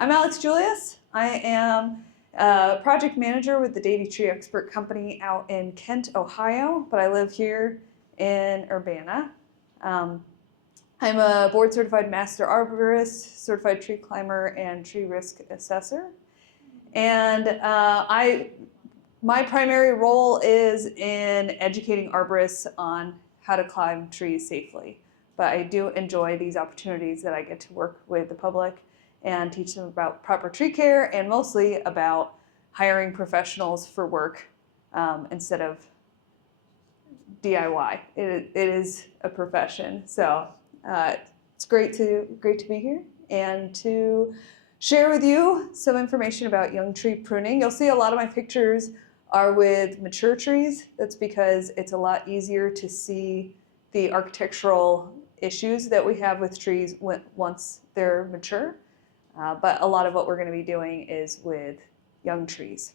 I'm Alex Julius. I am a project manager with the Davey Tree Expert Company out in Kent, Ohio, but I live here in Urbana. I'm a board certified master arborist, certified tree climber, and tree risk assessor. And my primary role is in educating arborists on how to climb trees safely. But I do enjoy these opportunities that I get to work with the public and teach them about proper tree care and mostly about hiring professionals for work instead of DIY. It is a profession. So it's great to be here and to share with you some information about young tree pruning. You'll see a lot of my pictures are with mature trees. That's because it's a lot easier to see the architectural issues that we have with trees once they're mature. But a lot of what we're going to be doing is with young trees.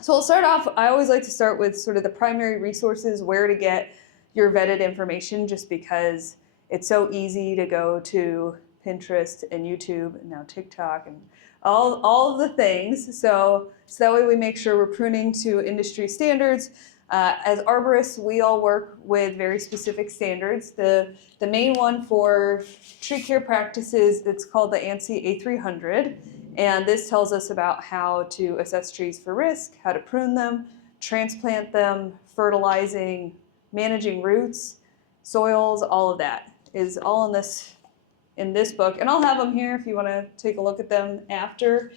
So we'll start off, I always like to start with sort of the primary resources, where to get your vetted information, just because it's so easy to go to Pinterest and YouTube and now TikTok and all of the things. So that way we make sure we're pruning to industry standards. As arborists, we all work with very specific standards. The main one for tree care practices, it's called the ANSI A300. And this tells us about how to assess trees for risk, how to prune them, transplant them, fertilizing, managing roots, soils, all of that is all in this book. And I'll have them here if you want to take a look at them after.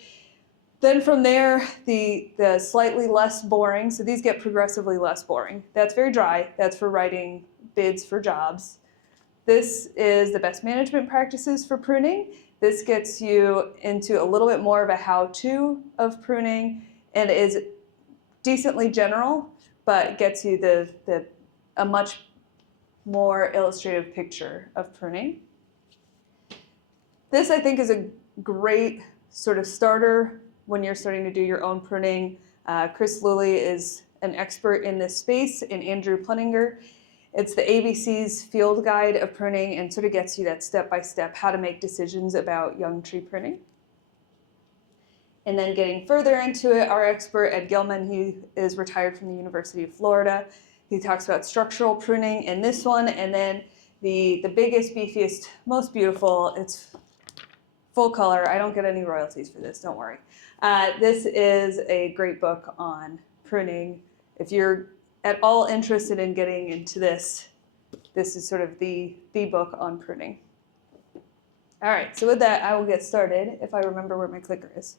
Then from there, the slightly less boring, so these get progressively less boring. That's very dry. That's for writing bids for jobs. This is the best management practices for pruning. This gets you into a little bit more of a how-to of pruning and is decently general, but gets you a much more illustrative picture of pruning. This, I think, is a great sort of starter when you're starting to do your own pruning. Chris Lilly is an expert in this space, and Andrew Pleninger. It's the ABC's field guide of pruning and sort of gets you that step-by-step how to make decisions about young tree pruning. And then getting further into it, our expert, Ed Gilman, he is retired from the University of Florida. He talks about structural pruning in this one, and then the biggest, beefiest, most beautiful, it's full color. I don't get any royalties for this, don't worry. This is a great book on pruning. If you're at all interested in getting into this is sort of the book on pruning. All right, so with that, I will get started if I remember where my clicker is.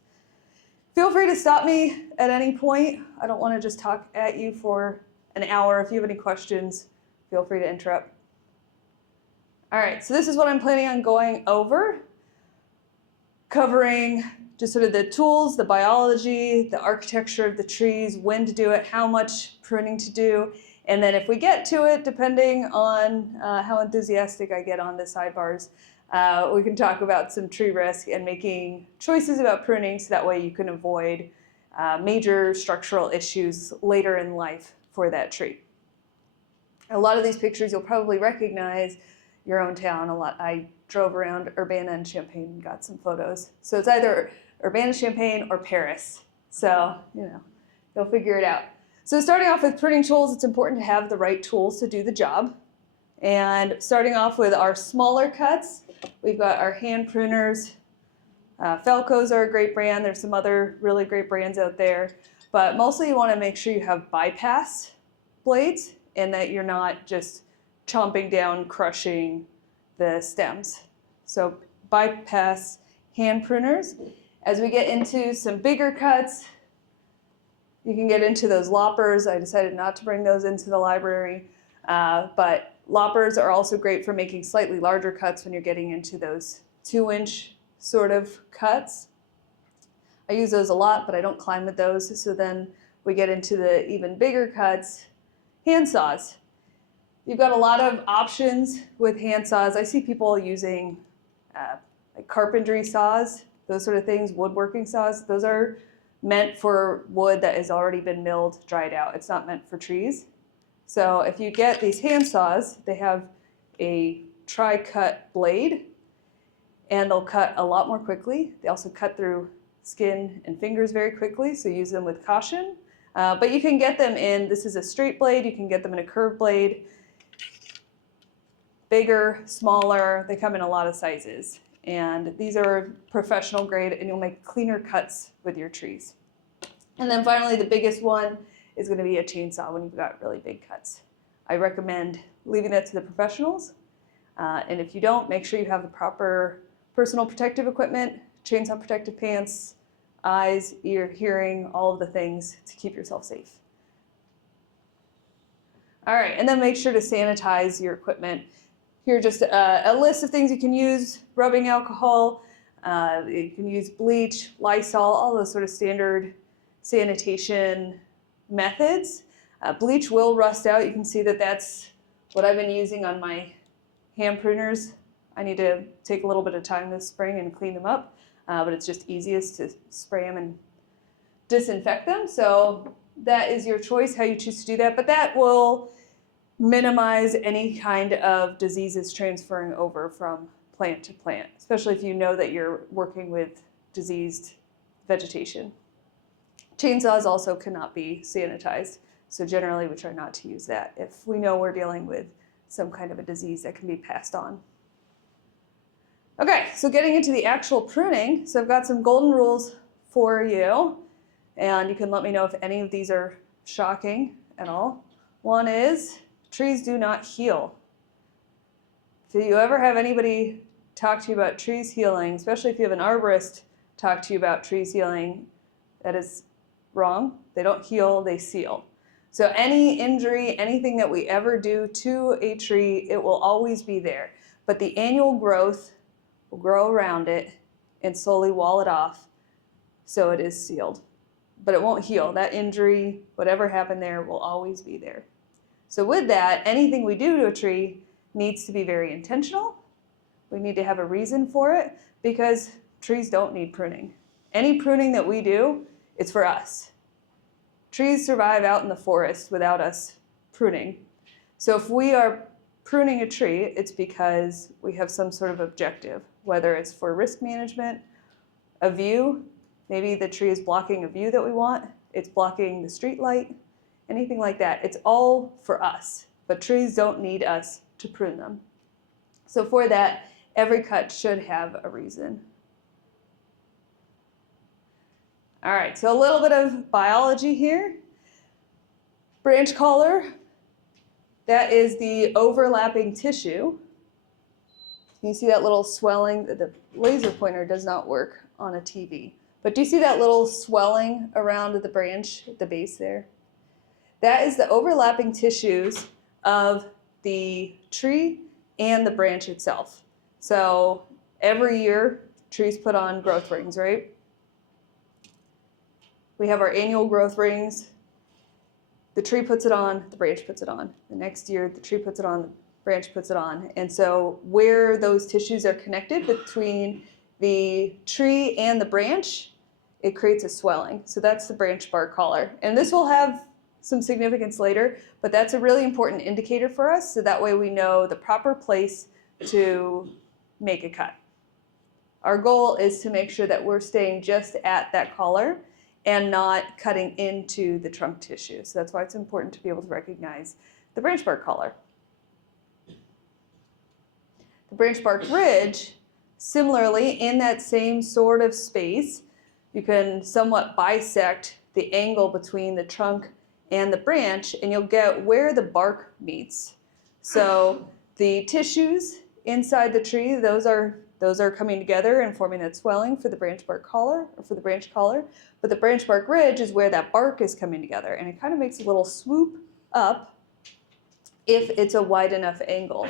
Feel free to stop me at any point. I don't want to just talk at you for an hour. If you have any questions, feel free to interrupt. All right, so this is what I'm planning on going over, covering just sort of the tools, the biology, the architecture of the trees, when to do it, how much pruning to do, and then if we get to it, depending on how enthusiastic I get on the sidebars, we can talk about some tree risk and making choices about pruning so that way you can avoid major structural issues later in life for that tree. A lot of these pictures you'll probably recognize your own town a lot. I drove around Urbana and Champaign and got some photos. So it's either Urbana, Champaign, or Paris. So, you'll figure it out. So starting off with pruning tools, it's important to have the right tools to do the job. And starting off with our smaller cuts, we've got our hand pruners. Felco's are a great brand. There's some other really great brands out there. But mostly you want to make sure you have bypass blades and that you're not just chomping down, crushing the stems. So bypass hand pruners. As we get into some bigger cuts, you can get into those loppers. I decided not to bring those into the library, but loppers are also great for making slightly larger cuts when you're getting into those 2-inch sort of cuts. I use those a lot, but I don't climb with those. So then we get into the even bigger cuts, hand saws. You've got a lot of options with hand saws. I see people using like carpentry saws, those sort of things, woodworking saws. Those are meant for wood that has already been milled, dried out. It's not meant for trees. So if you get these hand saws, they have a tri-cut blade. and they'll cut a lot more quickly. They also cut through skin and fingers very quickly, so use them with caution. But you can get them in, this is a straight blade, you can get them in a curved blade, bigger, smaller, they come in a lot of sizes. And these are professional grade, and you'll make cleaner cuts with your trees. And then finally, the biggest one is going to be a chainsaw when you've got really big cuts. I recommend leaving that to the professionals. And if you don't, make sure you have the proper personal protective equipment, chainsaw protective pants, eyes, ear, hearing, all of the things to keep yourself safe. All right, and then make sure to sanitize your equipment. Here are just a list of things you can use: rubbing alcohol, you can use bleach, Lysol, all those sort of standard sanitation methods. Bleach will rust out. You can see that that's what I've been using on my hand pruners. I need to take a little bit of time this spring and clean them up, but it's just easiest to spray them and disinfect them. So that is your choice, how you choose to do that, but that will minimize any kind of diseases transferring over from plant to plant, especially if you know that you're working with diseased vegetation. Chainsaws also cannot be sanitized, so generally we try not to use that if we know we're dealing with some kind of a disease that can be passed on. Okay, so getting into the actual pruning, so I've got some golden rules for you, and you can let me know if any of these are shocking at all. One is, trees do not heal. If you ever have anybody talk to you about trees healing, especially if you have an arborist talk to you about trees healing, that is wrong. They don't heal, they seal. So any injury, anything that we ever do to a tree, it will always be there. But the annual growth will grow around it and slowly wall it off so it is sealed. But it won't heal. That injury, whatever happened there, will always be there. So with that, anything we do to a tree needs to be very intentional. We need to have a reason for it, because trees don't need pruning. Any pruning that we do, it's for us. Trees survive out in the forest without us pruning. So if we are pruning a tree, it's because we have some sort of objective, whether it's for risk management, a view, maybe the tree is blocking a view that we want, it's blocking the street light, anything like that. It's all for us, but trees don't need us to prune them. So for that, every cut should have a reason. All right, so a little bit of biology here. Branch collar, that is the overlapping tissue. You see that little swelling? The laser pointer does not work on a TV, but do you see that little swelling around the branch at the base there? That is the overlapping tissues of the tree and the branch itself. So every year, trees put on growth rings, right? We have our annual growth rings. The tree puts it on, the branch puts it on. The next year, the tree puts it on, the branch puts it on. And so where those tissues are connected between the tree and the branch, it creates a swelling. So that's the branch bark collar. And this will have some significance later, but that's a really important indicator for us, so that way we know the proper place to make a cut. Our goal is to make sure that we're staying just at that collar and not cutting into the trunk tissue. So that's why it's important to be able to recognize the branch bark collar. The branch bark ridge, similarly, in that same sort of space, you can somewhat bisect the angle between the trunk and the branch, and you'll get where the bark meets. So the tissues inside the tree, those are coming together and forming that swelling for the branch bark collar, or for the branch collar. But the branch bark ridge is where that bark is coming together, and it kind of makes a little swoop up if it's a wide enough angle.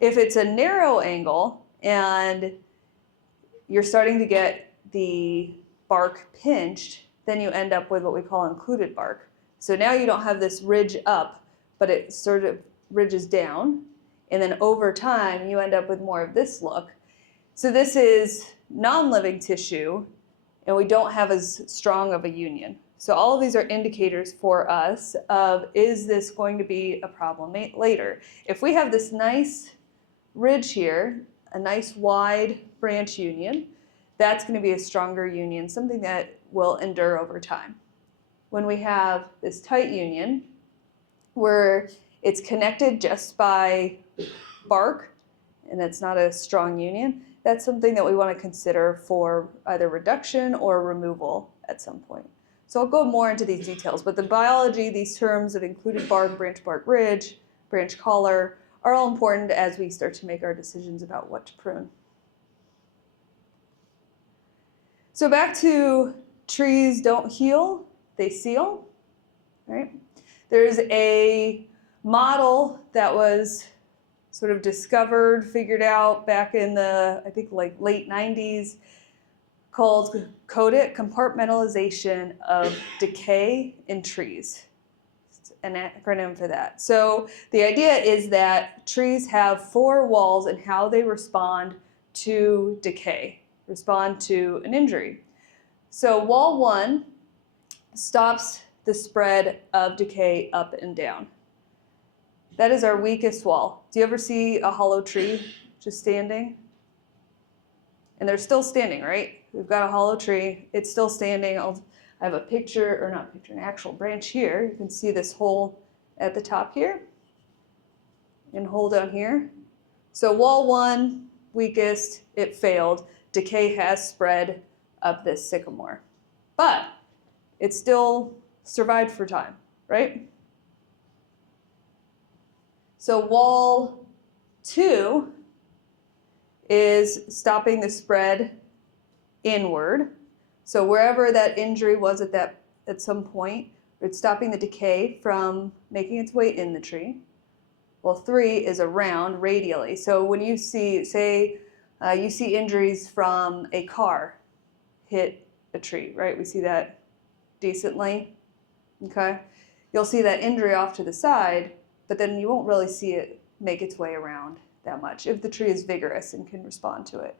If it's a narrow angle and you're starting to get the bark pinched, then you end up with what we call included bark. So now you don't have this ridge up, but it sort of ridges down, and then over time you end up with more of this look. So this is non-living tissue, and we don't have as strong of a union. So all of these are indicators for us of, is this going to be a problem later? If we have this nice ridge here, a nice wide branch union, that's going to be a stronger union, something that will endure over time. When we have this tight union, where it's connected just by bark, and it's not a strong union, that's something that we want to consider for either reduction or removal at some point. So I'll go more into these details, but the biology, these terms of included bark, branch bark ridge, branch collar, are all important as we start to make our decisions about what to prune. So back to trees don't heal, they seal, right? There's a model that was sort of discovered, figured out back in the, I think like late 90s, called codic compartmentalization of decay in trees. It's an acronym for that. So the idea is that trees have 4 walls and how they respond to decay, respond to an injury. So wall 1 stops the spread of decay up and down. That is our weakest wall. Do you ever see a hollow tree just standing? And they're still standing, right? We've got a hollow tree, it's still standing. I have a picture, or not a picture, an actual branch here. You can see this hole at the top here and hole down here. So wall 1, weakest, it failed. Decay has spread up this sycamore. But it still survived for time, right? So wall 2 is stopping the spread inward. So wherever that injury was at some point, it's stopping the decay from making its way in the tree. Wall 3 is around radially. So when you see, say, you see injuries from a car hit a tree, right? We see that decently, okay? You'll see that injury off to the side, but then you won't really see it make its way around that much if the tree is vigorous and can respond to it.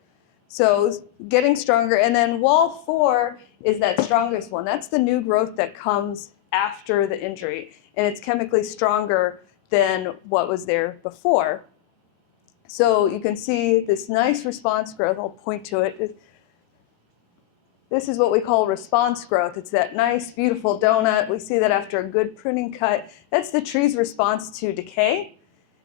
So getting stronger, and then wall 4 is that strongest one. That's the new growth that comes after the injury, and it's chemically stronger than what was there before. So you can see this nice response growth. I'll point to it. This is what we call response growth. It's that nice, beautiful donut. We see that after a good pruning cut. That's the tree's response to decay,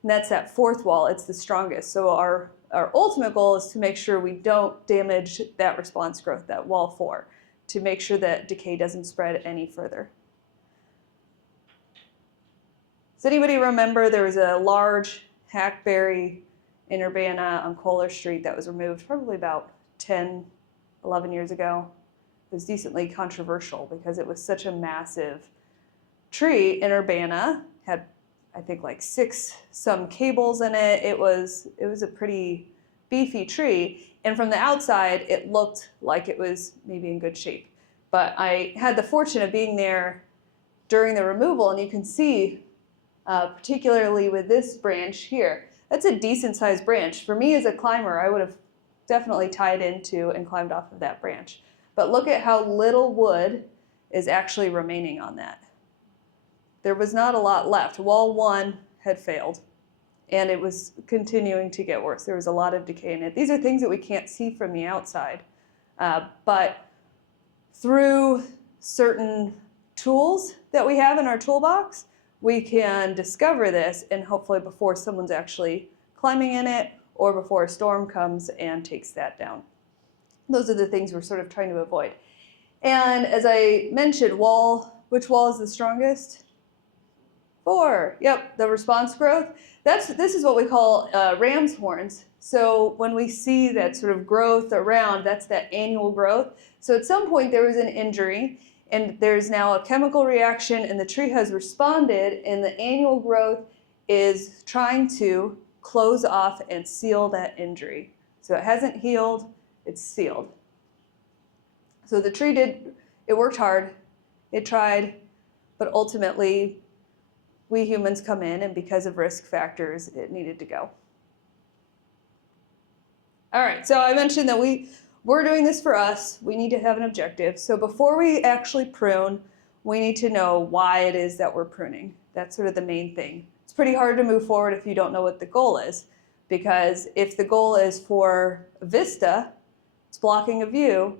and that's that 4th wall. It's the strongest. So our ultimate goal is to make sure we don't damage that response growth, that wall 4, to make sure that decay doesn't spread any further. Does anybody remember there was a large hackberry in Urbana on Kohler Street that was removed probably about 10, 11 years ago? It was decently controversial because it was such a massive tree in Urbana, had I think like 6 some cables in it. It was a pretty beefy tree, and from the outside it looked like it was maybe in good shape. But I had the fortune of being there during the removal, and you can see, particularly with this branch here, that's a decent sized branch. For me as a climber, I would have definitely tied into and climbed off of that branch. But look at how little wood is actually remaining on that. There was not a lot left. Wall 1 had failed, and it was continuing to get worse. There was a lot of decay in it. These are things that we can't see from the outside, but through certain tools that we have in our toolbox, we can discover this, and hopefully before someone's actually climbing in it or before a storm comes and takes that down. Those are the things we're sort of trying to avoid. And as I mentioned, which wall is the strongest? 4. Yep, the response growth. This is what we call ram's horns. So when we see that sort of growth around, that's that annual growth. So at some point there was an injury, and there's now a chemical reaction, and the tree has responded, and the annual growth is trying to close off and seal that injury. So it hasn't healed, it's sealed. So the tree it worked hard, it tried, but ultimately we humans come in, and because of risk factors, it needed to go. All right, so I mentioned that we're doing this for us. We need to have an objective. So before we actually prune, we need to know why it is that we're pruning. That's sort of the main thing. It's pretty hard to move forward if you don't know what the goal is, Because if the goal is for a vista, it's blocking a view,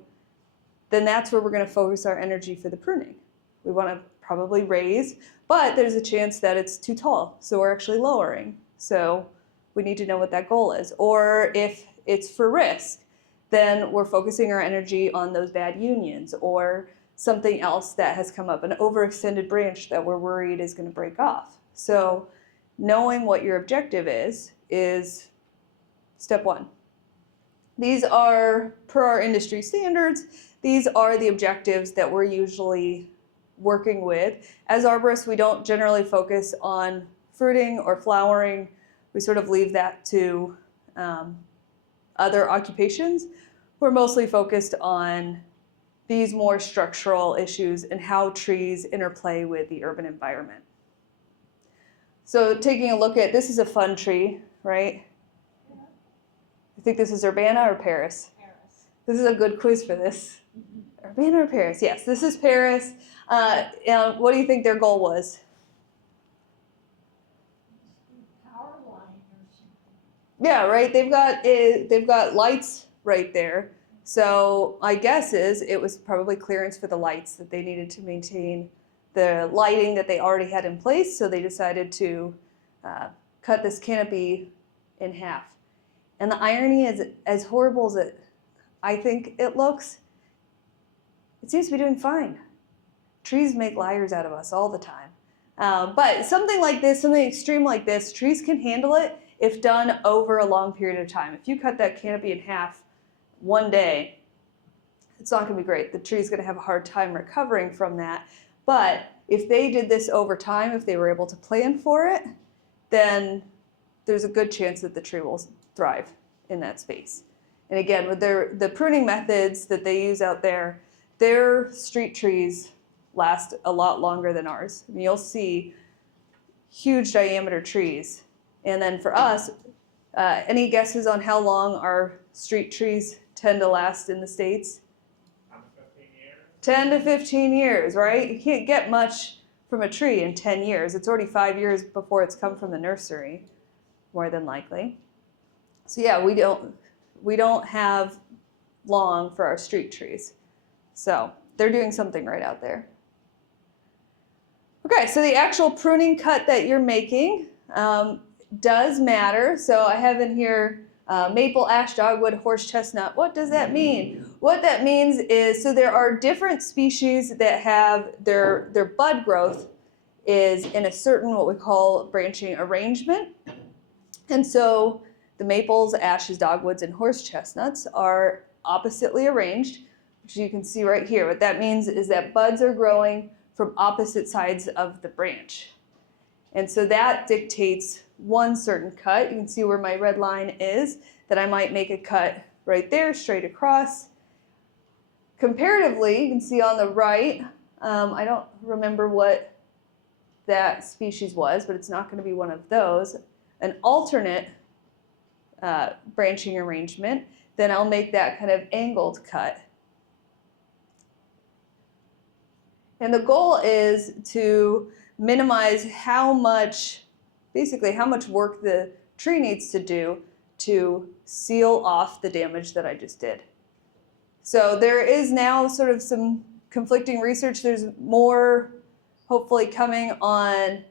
then that's where we're going to focus our energy for the pruning. We want to probably raise, but there's a chance that it's too tall, so we're actually lowering. So we need to know what that goal is. Or if it's for risk, then we're focusing our energy on those bad unions or something else that has come up, an overextended branch that we're worried is going to break off. So knowing what your objective is step one. These are, per our industry standards, these are the objectives that we're usually working with. As arborists, we don't generally focus on fruiting or flowering. We sort of leave that to other occupations. We're mostly focused on these more structural issues and how trees interplay with the urban environment. So taking a look at, this is a fun tree, right? You think this is Urbana or Paris? Paris. This is a good quiz for this. Urbana or Paris? Yes, this is Paris. And what do you think their goal was? Power line or something. Yeah, right. They've got lights right there. So my guess is it was probably clearance for the lights that they needed to maintain the lighting that they already had in place. So they decided to cut this canopy in half. And the irony is, as horrible as I think it looks, it seems to be doing fine. Trees make liars out of us all the time. But something like this, something extreme like this, trees can handle it if done over a long period of time. If you cut that canopy in half one day, it's not going to be great. The tree's going to have a hard time recovering from that. But if they did this over time, if they were able to plan for it, then there's a good chance that the tree will thrive in that space. And again, with the pruning methods that they use out there, their street trees last a lot longer than ours. I mean, you'll see huge diameter trees. And then for us, any guesses on how long our street trees tend to last in the States? 10 to 15 years, right? You can't get much from a tree in 10 years. It's already 5 years before it's come from the nursery, more than likely. So yeah, we don't have long for our street trees. So they're doing something right out there. Okay, so the actual pruning cut that you're making does matter. So I have in here maple, ash, dogwood, horse chestnut. What does that mean? What that means is, so there are different species that have their bud growth is in a certain what we call branching arrangement. And so the maples, ashes, dogwoods, and horse chestnuts are oppositely arranged, which you can see right here. What that means is that buds are growing from opposite sides of the branch. And so that dictates one certain cut. You can see where my red line is, that I might make a cut right there, straight across. Comparatively, you can see on the right, I don't remember what that species was, but it's not going to be one of those. An alternate branching arrangement, then I'll make that kind of angled cut. And the goal is to minimize how much work the tree needs to do to seal off the damage that I just did. So there is now sort of some conflicting research. There's more hopefully coming on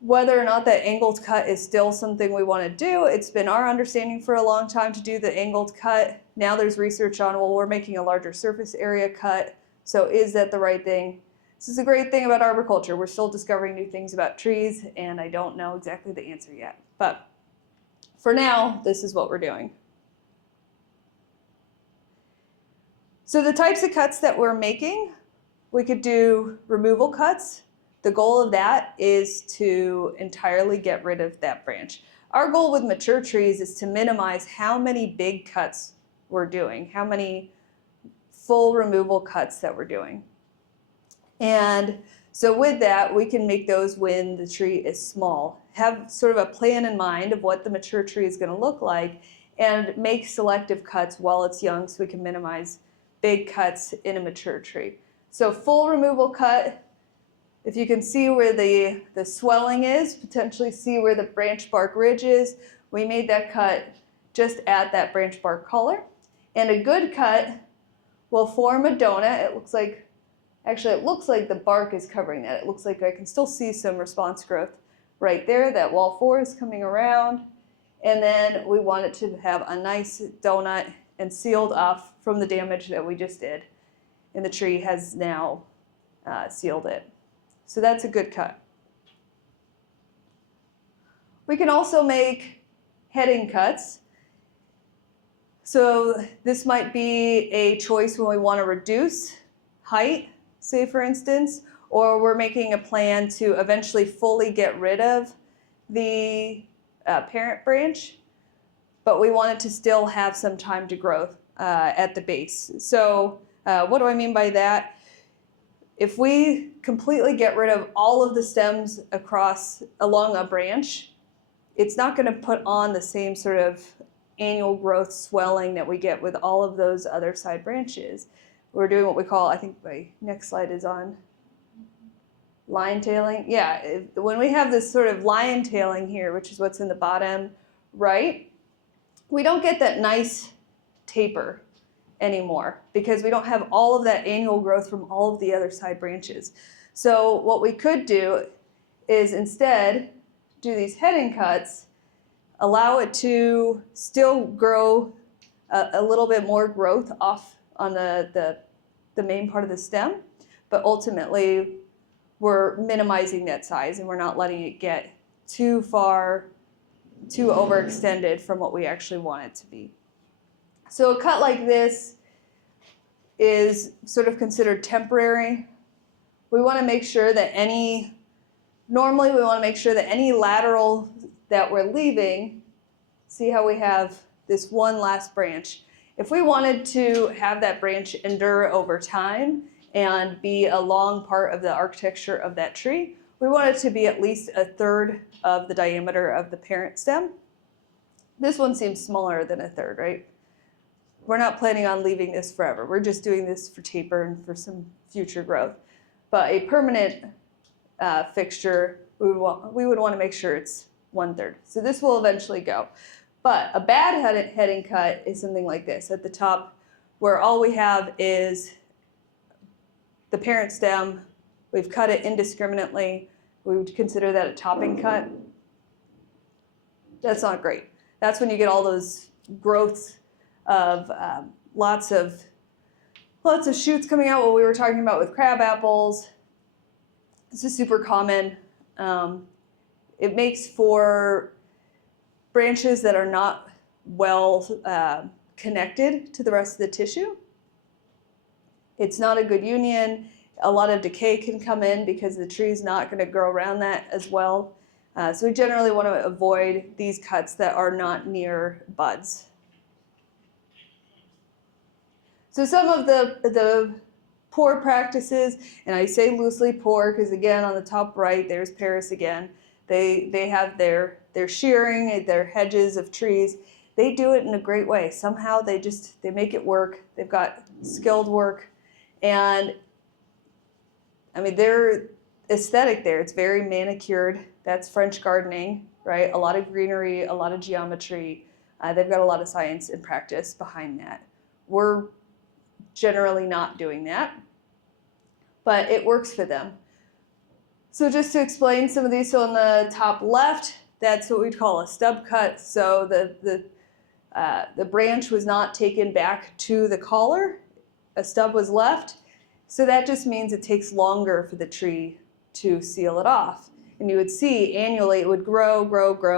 whether or not that angled cut is still something we want to do. It's been our understanding for a long time to do the angled cut. Now there's research on, well, we're making a larger surface area cut. So is that the right thing? This is a great thing about arboriculture. We're still discovering new things about trees, and I don't know exactly the answer yet. But for now, this is what we're doing. So the types of cuts that we're making, we could do removal cuts. The goal of that is to entirely get rid of that branch. Our goal with mature trees is to minimize how many big cuts we're doing, how many full removal cuts that we're doing. And so with that, we can make those when the tree is small. Have sort of a plan in mind of what the mature tree is going to look like and make selective cuts while it's young so we can minimize big cuts in a mature tree. So full removal cut, if you can see where the swelling is, potentially see where the branch bark ridge is, We made that cut just at that branch bark collar. And a good cut will form a donut. It looks like the bark is covering that. It looks like I can still see some response growth right there. That wall 4 is coming around. And then we want it to have a nice donut and sealed off from the damage that we just did. And the tree has now sealed it. So that's a good cut. We can also make heading cuts. So this might be a choice when we want to reduce height, say for instance, or we're making a plan to eventually fully get rid of the parent branch, but we want it to still have some time to grow at the base. So what do I mean by that? If we completely get rid of all of the stems along a branch, it's not going to put on the same sort of annual growth swelling that we get with all of those other side branches. We're doing what we call, I think my next slide is on lion tailing. Yeah, when we have this sort of lion tailing here, which is what's in the bottom right, we don't get that nice taper anymore because we don't have all of that annual growth from all of the other side branches. So what we could do is instead do these heading cuts, allow it to still grow a little bit more growth off on the main part of the stem, but ultimately we're minimizing that size and we're not letting it get too overextended from what we actually want it to be. So a cut like this is sort of considered temporary. We want to make sure that normally we want to make sure that any lateral that we're leaving, see how we have this one last branch. If we wanted to have that branch endure over time and be a long part of the architecture of that tree, we want it to be at least 1/3 of the diameter of the parent stem. This one seems smaller than 1/3, right? We're not planning on leaving this forever. We're just doing this for taper and for some future growth. But a permanent fixture, we would want to make sure it's 1/3. So this will eventually go. But a bad heading cut is something like this at the top, where all we have is the parent stem. We've cut it indiscriminately. We would consider that a topping cut. That's not great. That's when you get all those growths of lots of shoots coming out, what we were talking about with crab apples. This is super common. It makes for branches that are not well connected to the rest of the tissue. It's not a good union. A lot of decay can come in because the tree's not going to grow around that as well. So we generally want to avoid these cuts that are not near buds. So some of the poor practices, and I say loosely poor because again on the top right there's Paris again. They have their shearing, their hedges of trees. They do it in a great way. Somehow they make it work. They've got skilled work, and I mean their aesthetic there. It's very manicured. That's French gardening, right? A lot of greenery, a lot of geometry. They've got a lot of science and practice behind that. We're generally not doing that, but it works for them. So just to explain some of these, so on the top left, that's what we'd call a stub cut. So the branch was not taken back to the collar. A stub was left. So that just means it takes longer for the tree to seal it off. And you would see annually it would grow,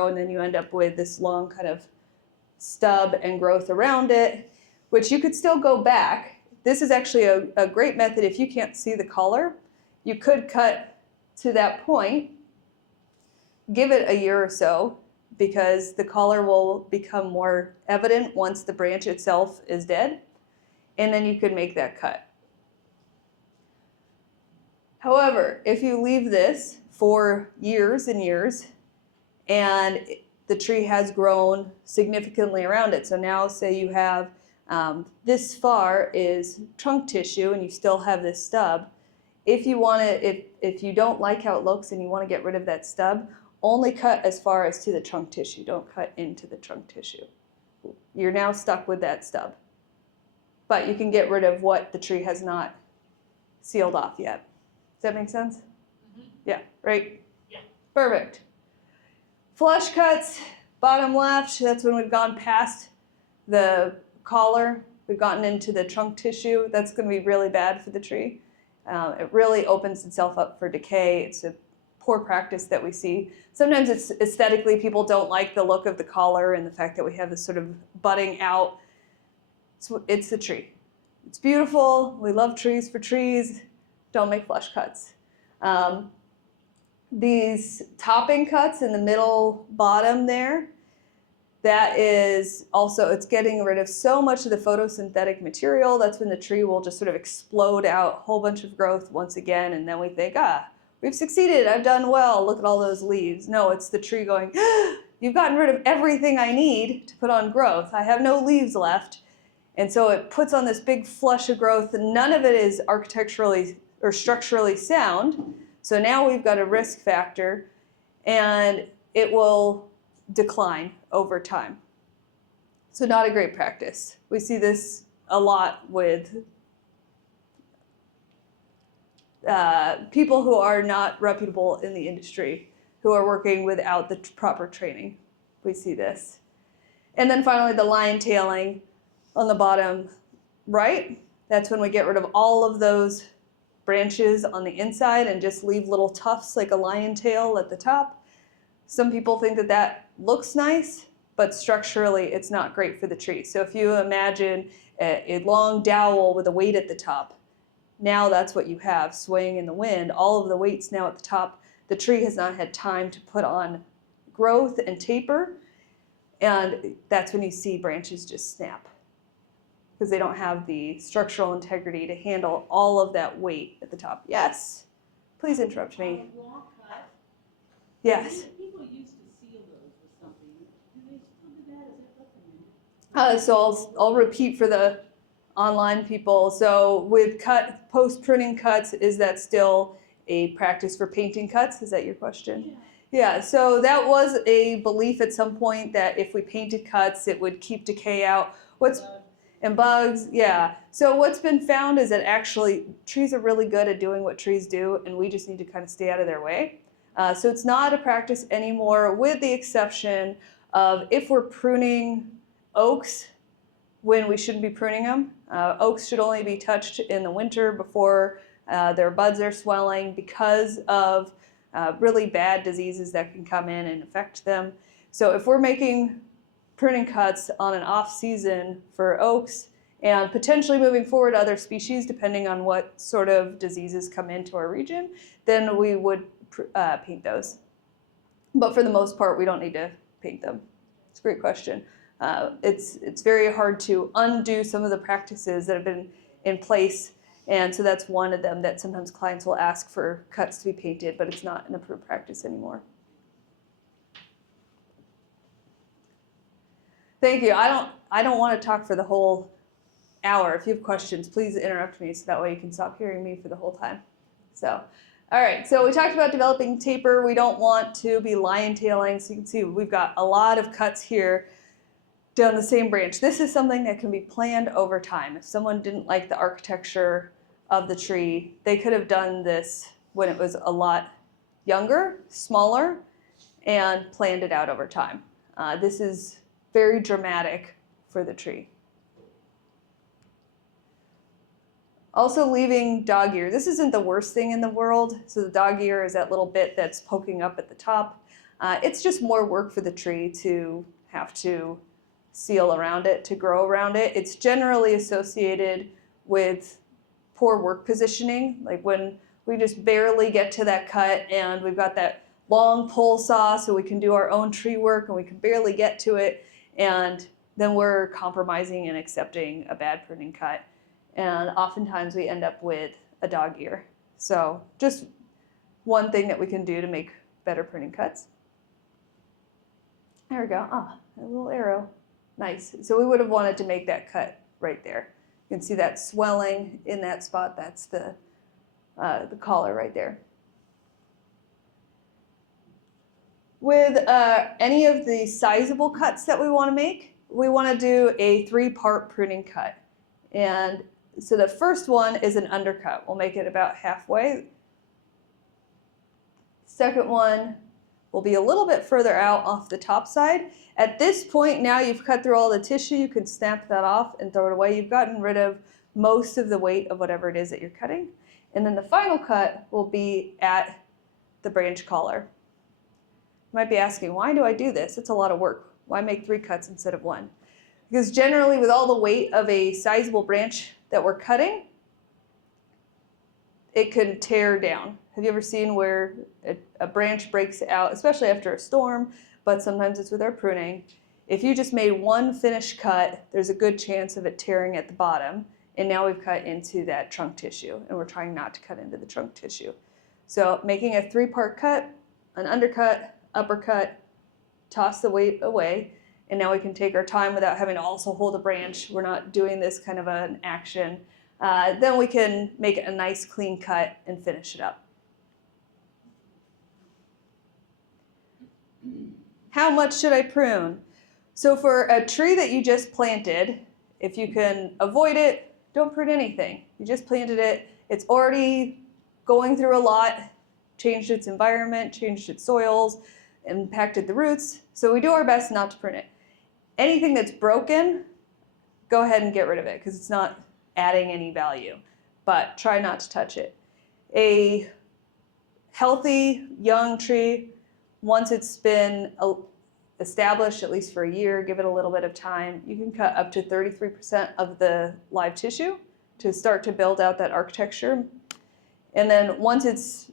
and then you end up with this long kind of stub and growth around it, which you could still go back. This is actually a great method if you can't see the collar. You could cut to that point, give it a year or so, because the collar will become more evident once the branch itself is dead, and then you could make that cut. However, if you leave this for years and years, and the tree has grown significantly around it, so now say you have this far is trunk tissue and you still have this stub. If you don't like how it looks and you want to get rid of that stub, only cut as far as to the trunk tissue. Don't cut into the trunk tissue. You're now stuck with that stub. But you can get rid of what the tree has not sealed off yet. Does that make sense? Mm-hmm. Yeah, right? Yeah. Perfect. Flush cuts, bottom left, that's when we've gone past the collar. We've gotten into the trunk tissue. That's going to be really bad for the tree. It really opens itself up for decay. It's a poor practice that we see. Sometimes it's aesthetically, people don't like the look of the collar and the fact that we have this sort of budding out. It's the tree. It's beautiful. We love trees for trees. Don't make flush cuts. These topping cuts in the middle bottom there, that is also, it's getting rid of so much of the photosynthetic material. That's when the tree will just sort of explode out a whole bunch of growth once again, and then we think, we've succeeded, I've done well, look at all those leaves. No, it's the tree going, you've gotten rid of everything I need to put on growth. I have no leaves left. And so it puts on this big flush of growth, and none of it is architecturally or structurally sound. So now we've got a risk factor, and it will decline over time. So not a great practice. We see this a lot with people who are not reputable in the industry, who are working without the proper training. We see this. And then finally, the line tailing on the bottom right. That's when we get rid of all of those branches on the inside and just leave little tufts like a lion tail at the top. Some people think that that looks nice, but structurally it's not great for the tree. So if you imagine a long dowel with a weight at the top, now that's what you have swaying in the wind. All of the weight's now at the top. The tree has not had time to put on growth and taper, and that's when you see branches just snap, because they don't have the structural integrity to handle all of that weight at the top. Yes, please interrupt me. Yes. People used to seal those with something. Do they still do that? Is that what So I'll repeat for the online people. So with post pruning cuts, is that still a practice for painting cuts? Is that your question? Yeah, so that was a belief at some point that if we painted cuts, it would keep decay out. And bugs, yeah. So what's been found is that actually trees are really good at doing what trees do, and we just need to kind of stay out of their way. So it's not a practice anymore, with the exception of if we're pruning oaks when we shouldn't be pruning them. Oaks should only be touched in the winter before their buds are swelling because of really bad diseases that can come in and affect them. So if we're making pruning cuts on an off season for oaks and potentially moving forward other species depending on what sort of diseases come into our region, then we would paint those. But for the most part, we don't need to paint them. It's a great question. It's very hard to undo some of the practices that have been in place, and so that's one of them that sometimes clients will ask for cuts to be painted, but it's not an approved practice anymore. Thank you. I don't want to talk for the whole hour. If you have questions, please interrupt me so that way you can stop hearing me for the whole time. So, all right. So we talked about developing taper. We don't want to be lion tailing. So you can see we've got a lot of cuts here down the same branch. This is something that can be planned over time. If someone didn't like the architecture of the tree, they could have done this when it was a lot younger, smaller, and planned it out over time. This is very dramatic for the tree. Also leaving dog ear. This isn't the worst thing in the world. So the dog ear is that little bit that's poking up at the top. It's just more work for the tree to have to seal around it, to grow around it. It's generally associated with poor work positioning, like when we just barely get to that cut and we've got that long pole saw so we can do our own tree work and we can barely get to it, and then we're compromising and accepting a bad pruning cut. And oftentimes we end up with a dog ear. So just one thing that we can do to make better pruning cuts. There we go. A little arrow. Nice. So we would have wanted to make that cut right there. You can see that swelling in that spot. That's the collar right there. With any of the sizable cuts that we want to make, we want to do a 3-part pruning cut. And so the first one is an undercut. We'll make it about halfway. Second one will be a little bit further out off the top side. At this point, now you've cut through all the tissue, you can snap that off and throw it away. You've gotten rid of most of the weight of whatever it is that you're cutting. And then the final cut will be at the branch collar. You might be asking, why do I do this? It's a lot of work. Why make 3 cuts instead of 1? Because generally with all the weight of a sizable branch that we're cutting, it could tear down. Have you ever seen where a branch breaks out, especially after a storm, but sometimes it's with our pruning. If you just made 1 finished cut, there's a good chance of it tearing at the bottom, and now we've cut into that trunk tissue, and we're trying not to cut into the trunk tissue. So making a 3-part cut, an undercut, uppercut, toss the weight away, and now we can take our time without having to also hold a branch. We're not doing this kind of an action. Then we can make it a nice clean cut and finish it up. How much should I prune? So for a tree that you just planted, if you can avoid it, don't prune anything. You just planted it. It's already going through a lot, changed its environment, changed its soils, impacted the roots. So we do our best not to prune it. Anything that's broken, go ahead and get rid of it because it's not adding any value, but try not to touch it. A healthy young tree, once it's been established, at least for a year, give it a little bit of time, you can cut up to 33% of the live tissue to start to build out that architecture. And then once it's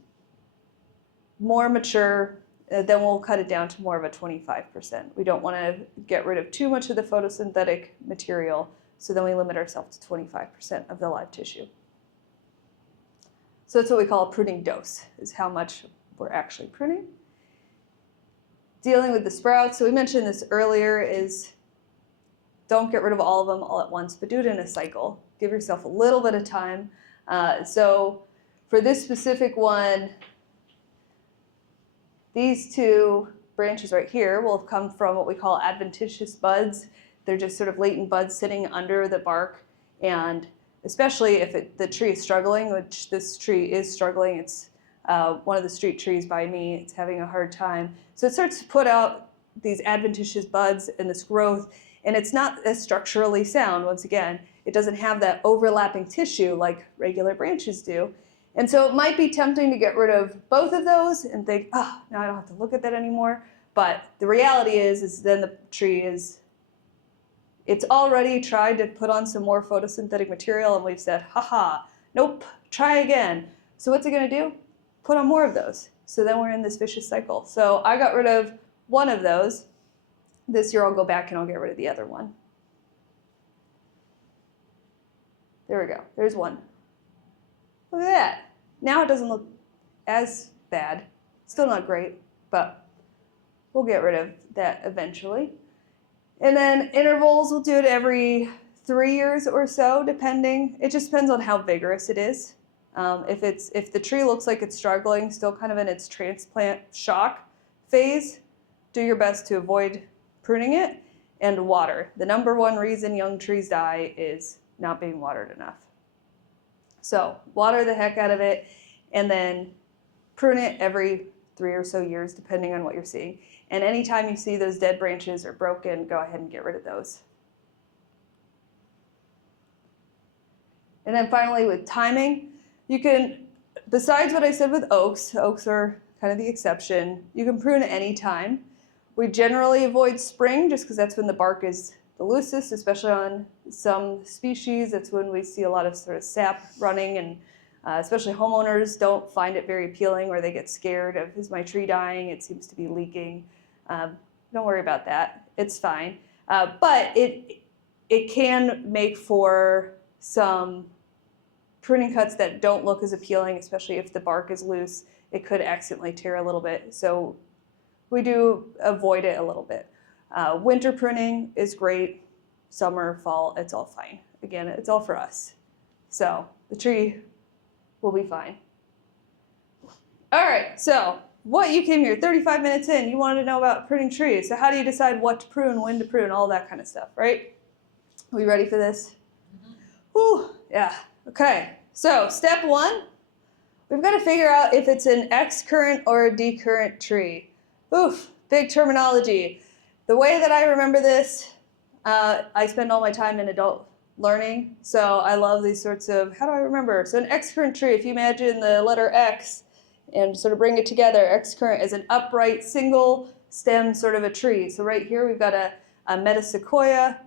more mature, then we'll cut it down to more of a 25%. We don't want to get rid of too much of the photosynthetic material, so then we limit ourselves to 25% of the live tissue. So that's what we call a pruning dose, is how much we're actually pruning. Dealing with the sprouts, so we mentioned this earlier, is don't get rid of all of them all at once, but do it in a cycle. Give yourself a little bit of time. So for this specific one, these 2 branches right here will have come from what we call adventitious buds. They're just sort of latent buds sitting under the bark, and especially if the tree is struggling, which this tree is struggling, it's one of the street trees by me, it's having a hard time. So it starts to put out these adventitious buds and this growth, and it's not as structurally sound. Once again, it doesn't have that overlapping tissue like regular branches do. And so it might be tempting to get rid of both of those and think, oh, now I don't have to look at that anymore. But the reality is then the tree it's already tried to put on some more photosynthetic material, and we've said, haha, nope, try again. So what's it gonna do? Put on more of those. So then we're in this vicious cycle. So I got rid of 1 of those. This year I'll go back and I'll get rid of the other one. There we go, there's 1. Look at that. Now it doesn't look as bad. Still not great, but we'll get rid of that eventually. And then intervals, we'll do it every 3 years or so, depending. It just depends on how vigorous it is. If the tree looks like it's struggling, still kind of in its transplant shock phase, do your best to avoid pruning it, and water. The #1 reason young trees die is not being watered enough. So water the heck out of it, and then prune it every 3 or so years, depending on what you're seeing. And anytime you see those dead branches or broken, go ahead and get rid of those. And then finally with timing, you can, besides what I said with oaks are kind of the exception, you can prune at any time. We generally avoid spring just because that's when the bark is the loosest, especially on some species. That's when we see a lot of sort of sap running, and especially homeowners don't find it very appealing, or they get scared of, is my tree dying? It seems to be leaking. Don't worry about that. It's fine. But it can make for some pruning cuts that don't look as appealing, especially if the bark is loose. It could accidentally tear a little bit. So we do avoid it a little bit. Winter pruning is great. Summer, fall, it's all fine. Again, it's all for us. So the tree will be fine. All right, so what you came here 35 minutes in, you wanted to know about pruning trees. So how do you decide what to prune, when to prune, all that kind of stuff, right? Are we ready for this? Whew, yeah. Okay, so step one, we've got to figure out if it's an X current or a D current tree. Oof, big terminology. The way that I remember this, I spend all my time in adult learning, so I love these sorts of, how do I remember? So an X current tree, if you imagine the letter X and sort of bring it together, X current is an upright single stem sort of a tree. So right here we've got a metasequoia,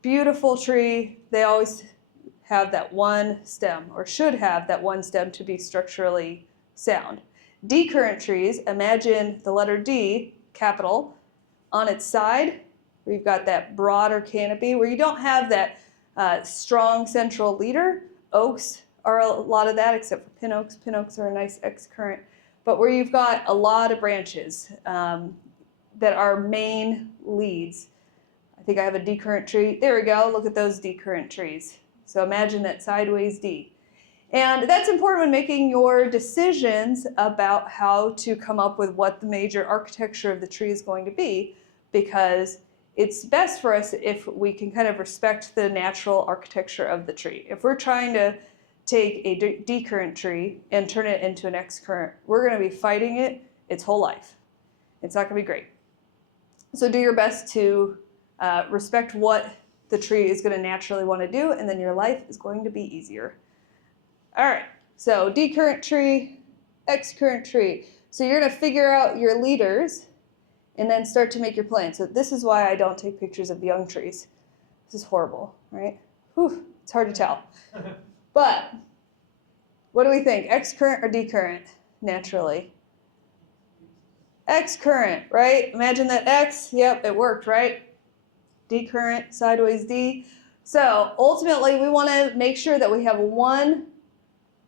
beautiful tree. They always have that one stem, or should have that one stem to be structurally sound. D current trees, imagine the letter D, capital, on its side. We've got that broader canopy where you don't have that strong central leader. Oaks are a lot of that, except for pin oaks. Pin oaks are a nice X current. But where you've got a lot of branches that are main leads. I think I have a D current tree. There we go. Look at those D current trees. So imagine that sideways D. And that's important when making your decisions about how to come up with what the major architecture of the tree is going to be, because it's best for us if we can kind of respect the natural architecture of the tree. If we're trying to take a D current tree and turn it into an X current, we're going to be fighting it its whole life. It's not going to be great. So do your best to respect what the tree is going to naturally want to do, and then your life is going to be easier. All right, so D current tree, X current tree. So you're going to figure out your leaders and then start to make your plan. So this is why I don't take pictures of young trees. This is horrible, right? Whew, it's hard to tell. But what do we think? X current or D current, naturally? X current, right? Imagine that X, yep, it worked, right? D current, sideways D. So ultimately, we want to make sure that we have one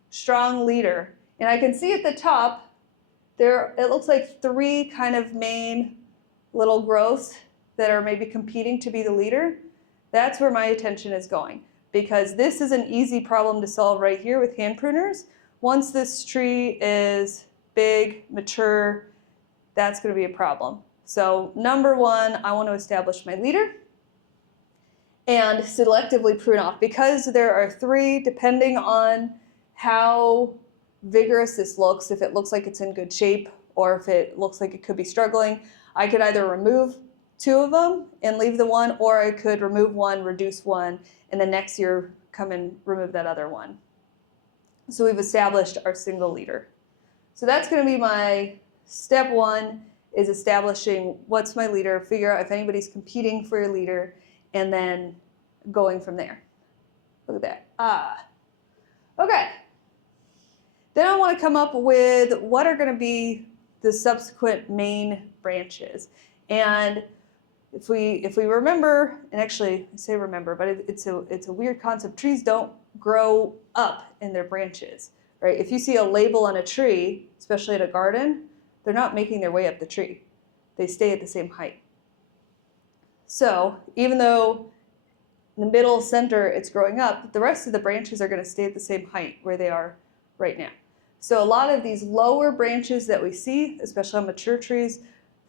strong leader. And I can see at the top, there it looks like three kind of main little growths that are maybe competing to be the leader. That's where my attention is going, because this is an easy problem to solve right here with hand pruners. Once this tree is big, mature, that's going to be a problem. So number one, I want to establish my leader and selectively prune off, because there are three, depending on how vigorous this looks. If it looks like it's in good shape, or if it looks like it could be struggling, I could either remove two of them and leave the one, or I could remove one, reduce one, and then next year come and remove that other one. So we've established our single leader. So that's going to be my step one, is establishing what's my leader, figure out if anybody's competing for your leader, and then going from there. Look at that. Okay. Then I want to come up with what are going to be the subsequent main branches. And if we remember, and actually I say remember, but it's a weird concept. Trees don't grow up in their branches, right? If you see a label on a tree, especially at a garden, they're not making their way up the tree. They stay at the same height. So even though in the middle center it's growing up, the rest of the branches are going to stay at the same height where they are right now. So a lot of these lower branches that we see, especially on mature trees,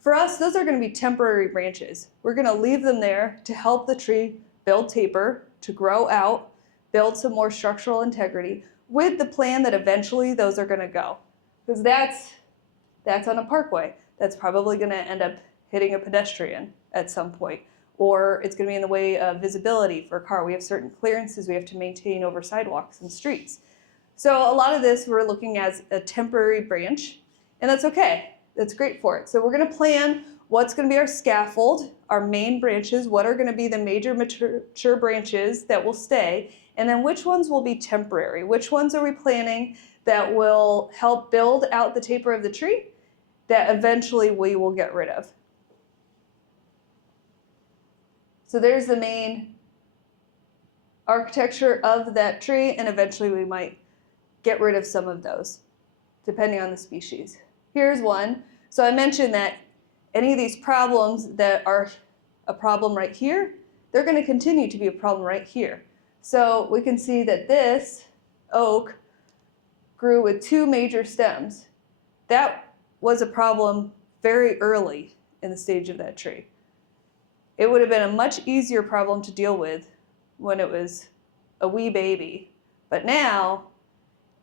for us, those are going to be temporary branches. We're going to leave them there to help the tree build taper, to grow out, build some more structural integrity, with the plan that eventually those are going to go. Because that's on a parkway. That's probably going to end up hitting a pedestrian at some point, or it's going to be in the way of visibility for a car. We have certain clearances we have to maintain over sidewalks and streets. So a lot of this we're looking at as a temporary branch, and that's okay. That's great for it. So we're going to plan what's going to be our scaffold, our main branches, what are going to be the major mature branches that will stay, and then which ones will be temporary. Which ones are we planning that will help build out the taper of the tree that eventually we will get rid of. So there's the main architecture of that tree, and eventually we might get rid of some of those, depending on the species. Here's one. So I mentioned that any of these problems that are a problem right here, they're going to continue to be a problem right here. So we can see that this oak grew with two major stems. That was a problem very early in the stage of that tree. It would have been a much easier problem to deal with when it was a wee baby, but now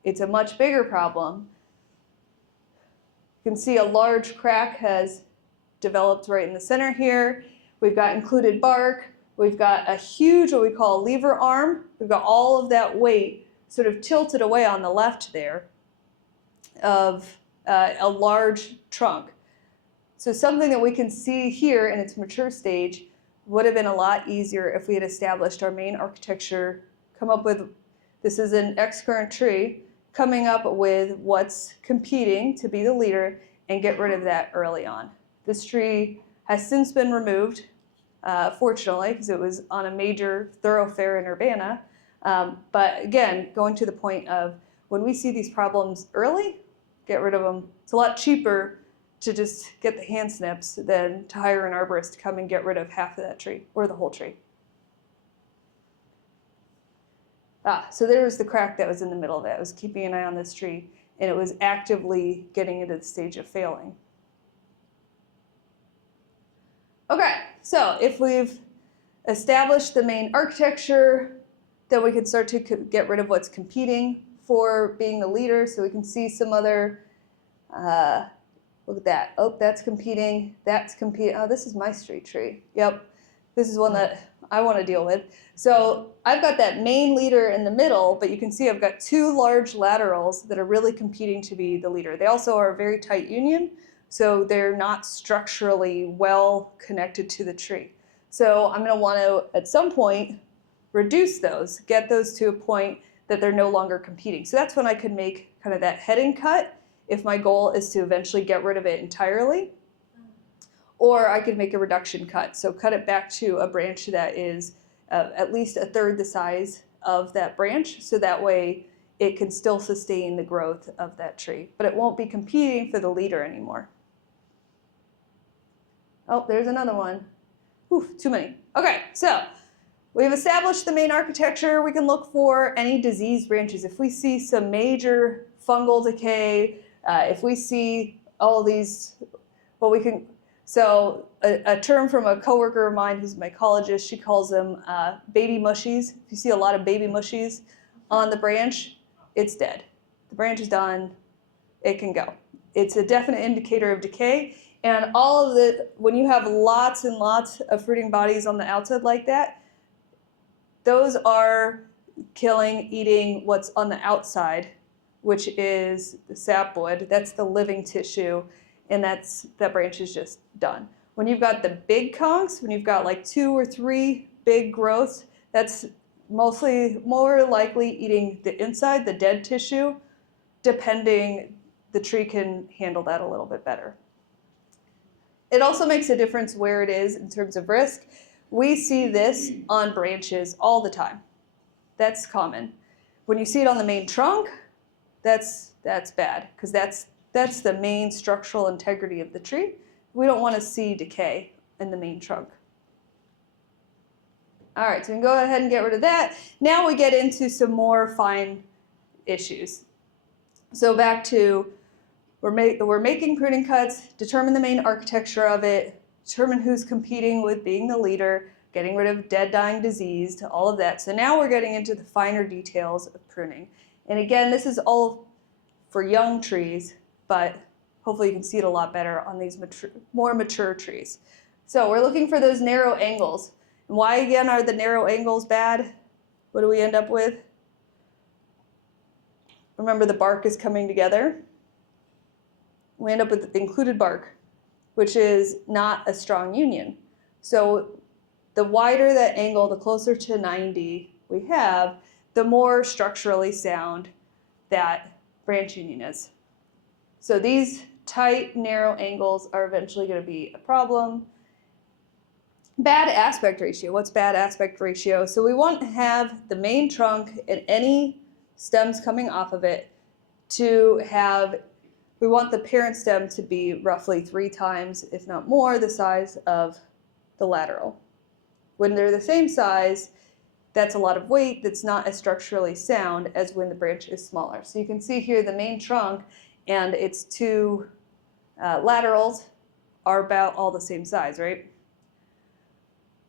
it's a much bigger problem. You can see a large crack has developed right in the center here. We've got included bark. We've got a huge, what we call a lever arm. We've got all of that weight sort of tilted away on the left there of a large trunk. So something that we can see here in its mature stage would have been a lot easier if we had established our main architecture, come up with, this is an ex-current tree, coming up with what's competing to be the leader and get rid of that early on. This tree has since been removed, fortunately, because it was on a major thoroughfare in Urbana. But again, going to the point of when we see these problems early, get rid of them. It's a lot cheaper to just get the hand snips than to hire an arborist to come and get rid of half of that tree or the whole tree. So there was the crack that was in the middle of it. I was keeping an eye on this tree, and it was actively getting into the stage of failing. Okay, so if we've established the main architecture, then we can start to get rid of what's competing for being the leader. So we can see some other, look at that. Oh, that's competing. That's competing. Oh, this is my street tree. Yep, this is one that I want to deal with. So I've got that main leader in the middle, but you can see I've got two large laterals that are really competing to be the leader. They also are a very tight union, so they're not structurally well connected to the tree. So I'm going to want to, at some point, reduce those, get those to a point that they're no longer competing. So that's when I could make kind of that heading cut if my goal is to eventually get rid of it entirely. Or I could make a reduction cut, so cut it back to a branch that is at least a third the size of that branch, so that way it can still sustain the growth of that tree, but it won't be competing for the leader anymore. Oh, there's another one. Oof, too many. Okay, so we've established the main architecture. We can look for any diseased branches. If we see some major fungal decay, if we see all of these, well, we can, so a term from a coworker of mine who's a mycologist, she calls them baby mushies. If you see a lot of baby mushies on the branch, it's dead. The branch is done, it can go. It's a definite indicator of decay. And all of the, when you have lots and lots of fruiting bodies on the outside like that, those are killing, eating what's on the outside, which is the sapwood. That's the living tissue, and that branch is just done. When you've got the big conchs, when you've got like 2 or 3 big growths, that's mostly more likely eating the inside, the dead tissue, depending, the tree can handle that a little bit better. It also makes a difference where it is in terms of risk. We see this on branches all the time. That's common. When you see it on the main trunk, that's bad, because that's the main structural integrity of the tree. We don't want to see decay in the main trunk. All right, so we can go ahead and get rid of that. Now we get into some more fine issues. So back to, we're making pruning cuts, determine the main architecture of it, determine who's competing with being the leader, getting rid of dead, dying, diseased, all of that. So now we're getting into the finer details of pruning. And again, this is all for young trees, but hopefully you can see it a lot better on these more mature trees. So we're looking for those narrow angles. And why again are the narrow angles bad? What do we end up with? Remember, the bark is coming together. We end up with included bark, which is not a strong union. So the wider that angle, the closer to 90 we have, the more structurally sound that branch union is. So these tight, narrow angles are eventually going to be a problem. Bad aspect ratio. What's bad aspect ratio? So we want to have the main trunk and any stems coming off of it to have, we want the parent stem to be roughly 3 times, if not more, the size of the lateral. When they're the same size, that's a lot of weight that's not as structurally sound as when the branch is smaller. So you can see here the main trunk, and it's too laterals are about all the same size, right?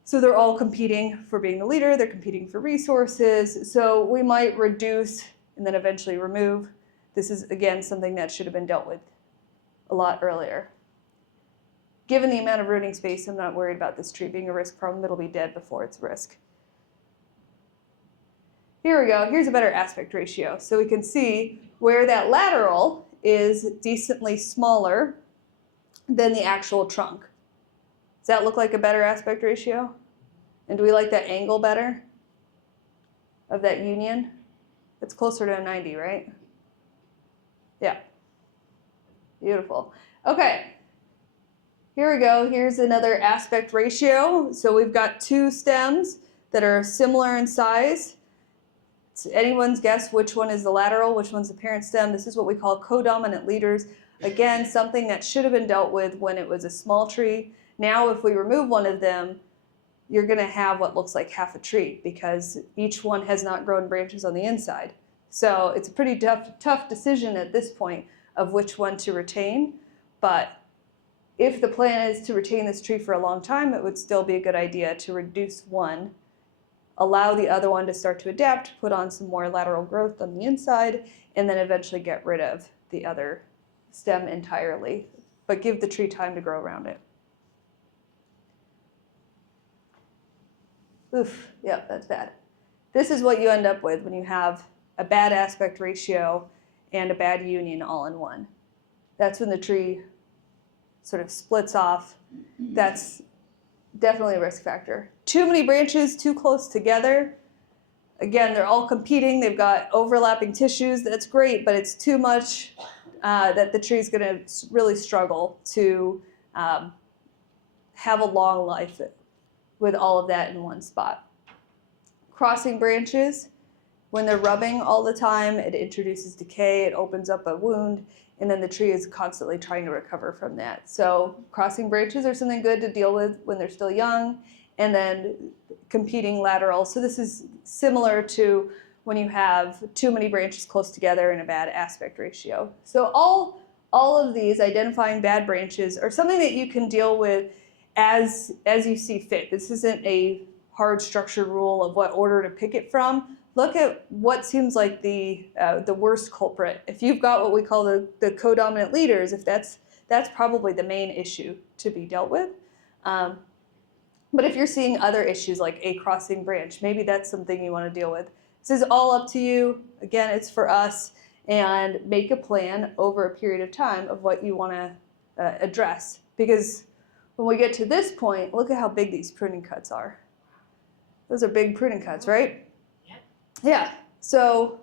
So they're all competing for being the leader, they're competing for resources, so we might reduce and then eventually remove. This is, again, something that should have been dealt with a lot earlier. Given the amount of rooting space, I'm not worried about this tree being a risk problem. It'll be dead before it's a risk. Here we go. Here's a better aspect ratio. So we can see where that lateral is decently smaller than the actual trunk. Does that look like a better aspect ratio? And do we like that angle better of that union? It's closer to a 90, right? Yeah. Beautiful. Okay. Here we go. Here's another aspect ratio. So we've got two stems that are similar in size. It's anyone's guess which one is the lateral, which one's the parent stem. This is what we call codominant leaders. Again, something that should have been dealt with when it was a small tree. Now, if we remove one of them, you're going to have what looks like half a tree because each one has not grown branches on the inside. So it's a pretty tough decision at this point of which one to retain. But if the plan is to retain this tree for a long time, it would still be a good idea to reduce one, allow the other one to start to adapt, put on some more lateral growth on the inside, and then eventually get rid of the other stem entirely, but give the tree time to grow around it. Oof, yep, that's bad. This is what you end up with when you have a bad aspect ratio and a bad union all in one. That's when the tree sort of splits off. That's definitely a risk factor. Too many branches too close together. Again, they're all competing. They've got overlapping tissues. That's great, but it's too much that the tree's going to really struggle to have a long life with all of that in one spot. Crossing branches, when they're rubbing all the time, it introduces decay, it opens up a wound, and then the tree is constantly trying to recover from that. So crossing branches are something good to deal with when they're still young, and then competing laterals. So this is similar to when you have too many branches close together and a bad aspect ratio. So all of these identifying bad branches are something that you can deal with as you see fit. This isn't a hard structured rule of what order to pick it from. Look at what seems like the worst culprit. If you've got what we call the codominant leaders, if that's probably the main issue to be dealt with. But if you're seeing other issues like a crossing branch, maybe that's something you want to deal with. This is all up to you. Again, it's for us, and make a plan over a period of time of what you want to address. Because when we get to this point, look at how big these pruning cuts are. Those are big pruning cuts, right? Yep. Yeah. So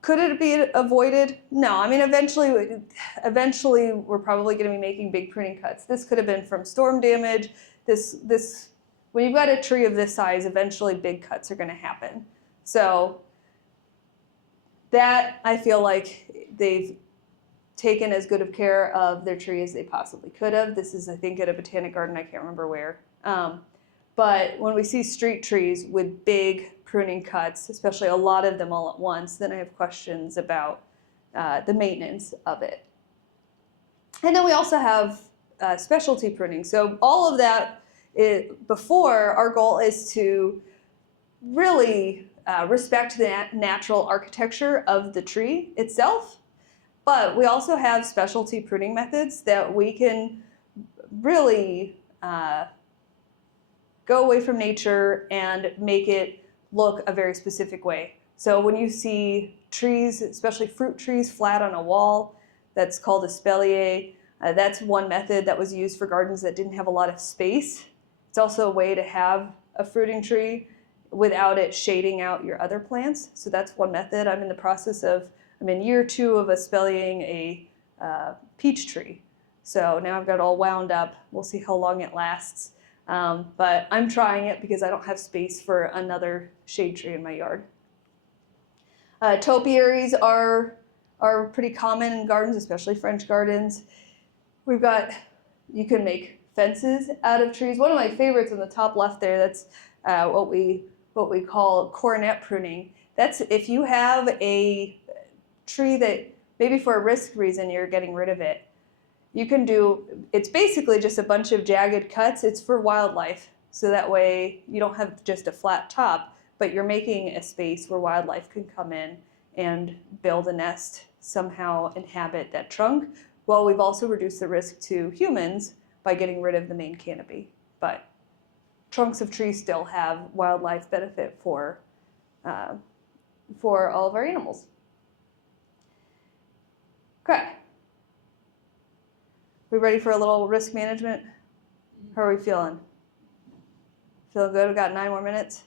could it be avoided? No. I mean, eventually we're probably going to be making big pruning cuts. This could have been from storm damage. This when you've got a tree of this size, eventually big cuts are going to happen. So that I feel like they've taken as good of care of their tree as they possibly could have. This is, I think, at a botanic garden. I can't remember where. But when we see street trees with big pruning cuts, especially a lot of them all at once, then I have questions about the maintenance of it. And then we also have specialty pruning. So all of that, before, our goal is to really respect the natural architecture of the tree itself. But we also have specialty pruning methods that we can really go away from nature and make it look a very specific way. So when you see trees, especially fruit trees, flat on a wall, that's called espalier. That's one method that was used for gardens that didn't have a lot of space. It's also a way to have a fruiting tree without it shading out your other plants. So that's one method. I'm in year 2 of espaliering a peach tree. So now I've got it all wound up. We'll see how long it lasts. But I'm trying it because I don't have space for another shade tree in my yard. Topiaries are pretty common in gardens, especially French gardens. You can make fences out of trees. One of my favorites on the top left there, that's what we call coronet pruning. That's if you have a tree that maybe for a risk reason you're getting rid of it. you can do, it's basically just a bunch of jagged cuts. It's for wildlife. So that way you don't have just a flat top, but you're making a space where wildlife can come in and build a nest, somehow inhabit that trunk. Well, we've also reduced the risk to humans by getting rid of the main canopy. But trunks of trees still have wildlife benefit for all of our animals. Okay. We ready for a little risk management? How are we feeling? Feeling good? We've got 9 more minutes.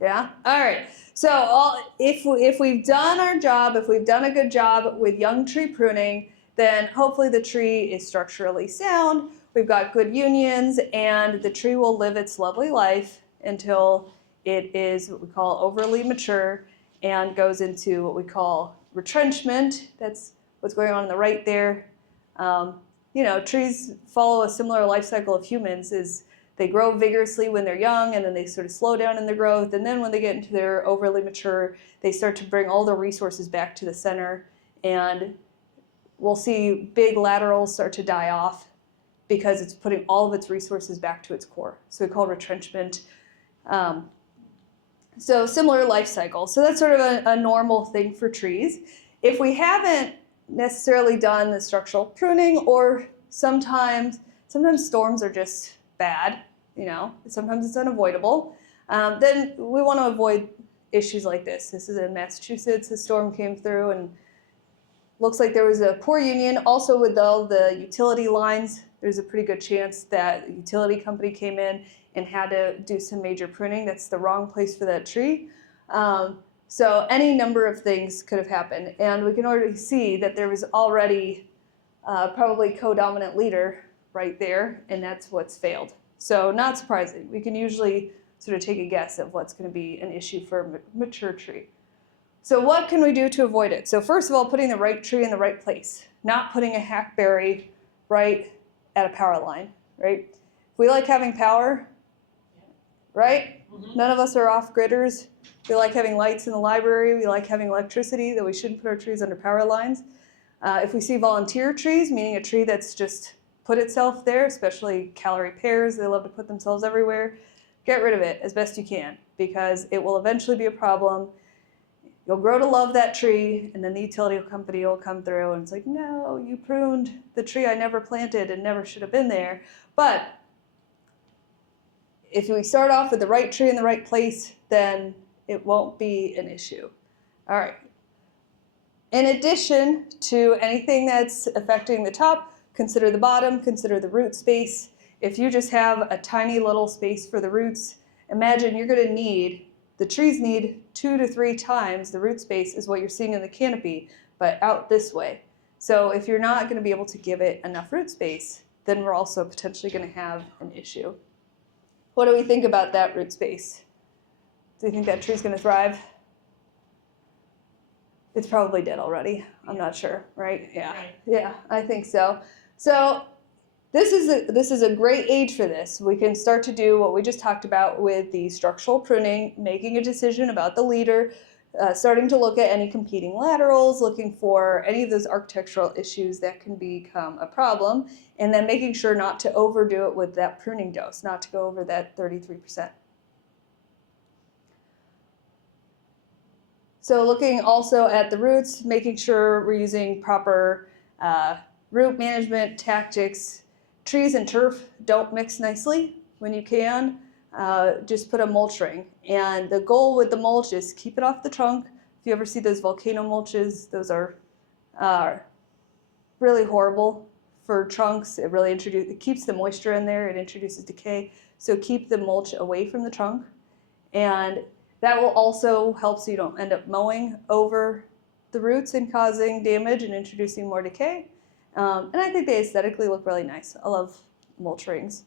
Yeah? All right. So if we've done our job, if we've done a good job with young tree pruning, then hopefully the tree is structurally sound, we've got good unions, and the tree will live its lovely life until it is what we call overly mature and goes into what we call retrenchment. That's what's going on the right there. Trees follow a similar life cycle of humans. Is they grow vigorously when they're young, and then they sort of slow down in their growth. And then when they get into their overly mature, they start to bring all their resources back to the center. And we'll see big laterals start to die off because it's putting all of its resources back to its core. So we call it retrenchment. So similar life cycle. So that's sort of a normal thing for trees. If we haven't necessarily done the structural pruning, or sometimes storms are just bad, sometimes it's unavoidable, then we want to avoid issues like this. This is in Massachusetts. The storm came through and looks like there was a poor union. Also with all the utility lines, there's a pretty good chance that the utility company came in and had to do some major pruning. That's the wrong place for that tree. So any number of things could have happened. And we can already see that there was already probably co-dominant leader right there, and that's what's failed. So not surprising. We can usually sort of take a guess of what's going to be an issue for a mature tree. So what can we do to avoid it? So first of all, putting the right tree in the right place, not putting a hackberry right at a power line, right? We like having power, right? Mm-hmm. None of us are off-gridders. We like having lights in the library. We like having electricity, that we shouldn't put our trees under power lines. If we see volunteer trees, meaning a tree that's just put itself there, especially calorie pears, they love to put themselves everywhere, get rid of it as best you can, because it will eventually be a problem. You'll grow to love that tree, and then the utility company will come through and it's like, no, you pruned the tree I never planted and never should have been there. But if we start off with the right tree in the right place, then it won't be an issue. All right. In addition to anything that's affecting the top, consider the bottom, consider the root space. If you just have a tiny little space for the roots, imagine you're going to need, the trees need 2 to 3 times the root space is what you're seeing in the canopy, but out this way. So if you're not going to be able to give it enough root space, then we're also potentially going to have an issue. What do we think about that root space? Do you think that tree's going to thrive? It's probably dead already. I'm not sure, right? Yeah, I think so. So this is a great age for this. We can start to do what we just talked about with the structural pruning, making a decision about the leader, starting to look at any competing laterals, looking for any of those architectural issues that can become a problem, and then making sure not to overdo it with that pruning dose, not to go over that 33%. So looking also at the roots, making sure we're using proper root management tactics. Trees and turf don't mix nicely when you can. Just put a mulch ring. And the goal with the mulch is keep it off the trunk. If you ever see those volcano mulches, those are really horrible for trunks. It keeps the moisture in there. It introduces decay. So keep the mulch away from the trunk. And that will also help so you don't end up mowing over the roots and causing damage and introducing more decay. And I think they aesthetically look really nice. I love mulch rings.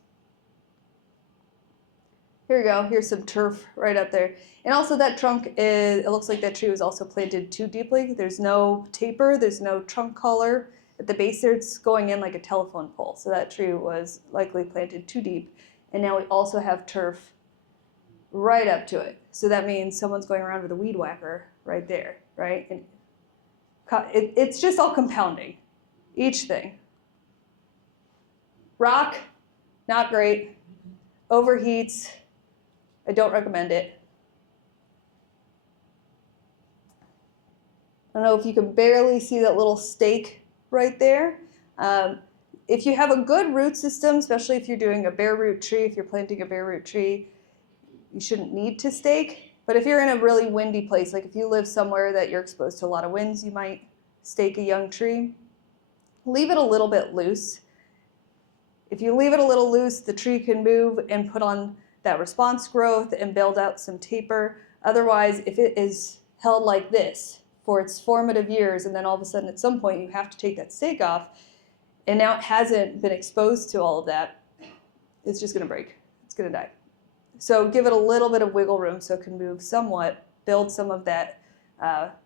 Here we go. Here's some turf right up there. And also that trunk, it looks like that tree was also planted too deeply. There's no taper. There's no trunk collar. At the base there, it's going in like a telephone pole. So that tree was likely planted too deep. And now we also have turf right up to it. So that means someone's going around with a weed whacker right there, right? And it's just all compounding, each thing. Rock, not great. Overheats, I don't recommend it. I don't know if you can barely see that little stake right there. If you have a good root system, especially if you're doing a bare root tree, if you're planting a bare root tree, you shouldn't need to stake. But if you're in a really windy place, like if you live somewhere that you're exposed to a lot of winds, you might stake a young tree. Leave it a little bit loose. If you leave it a little loose, the tree can move and put on that response growth and build out some taper. Otherwise, if it is held like this for its formative years, and then all of a sudden at some point you have to take that stake off, and now it hasn't been exposed to all of that, it's just gonna break, it's gonna die. So give it a little bit of wiggle room so it can move somewhat, build some of that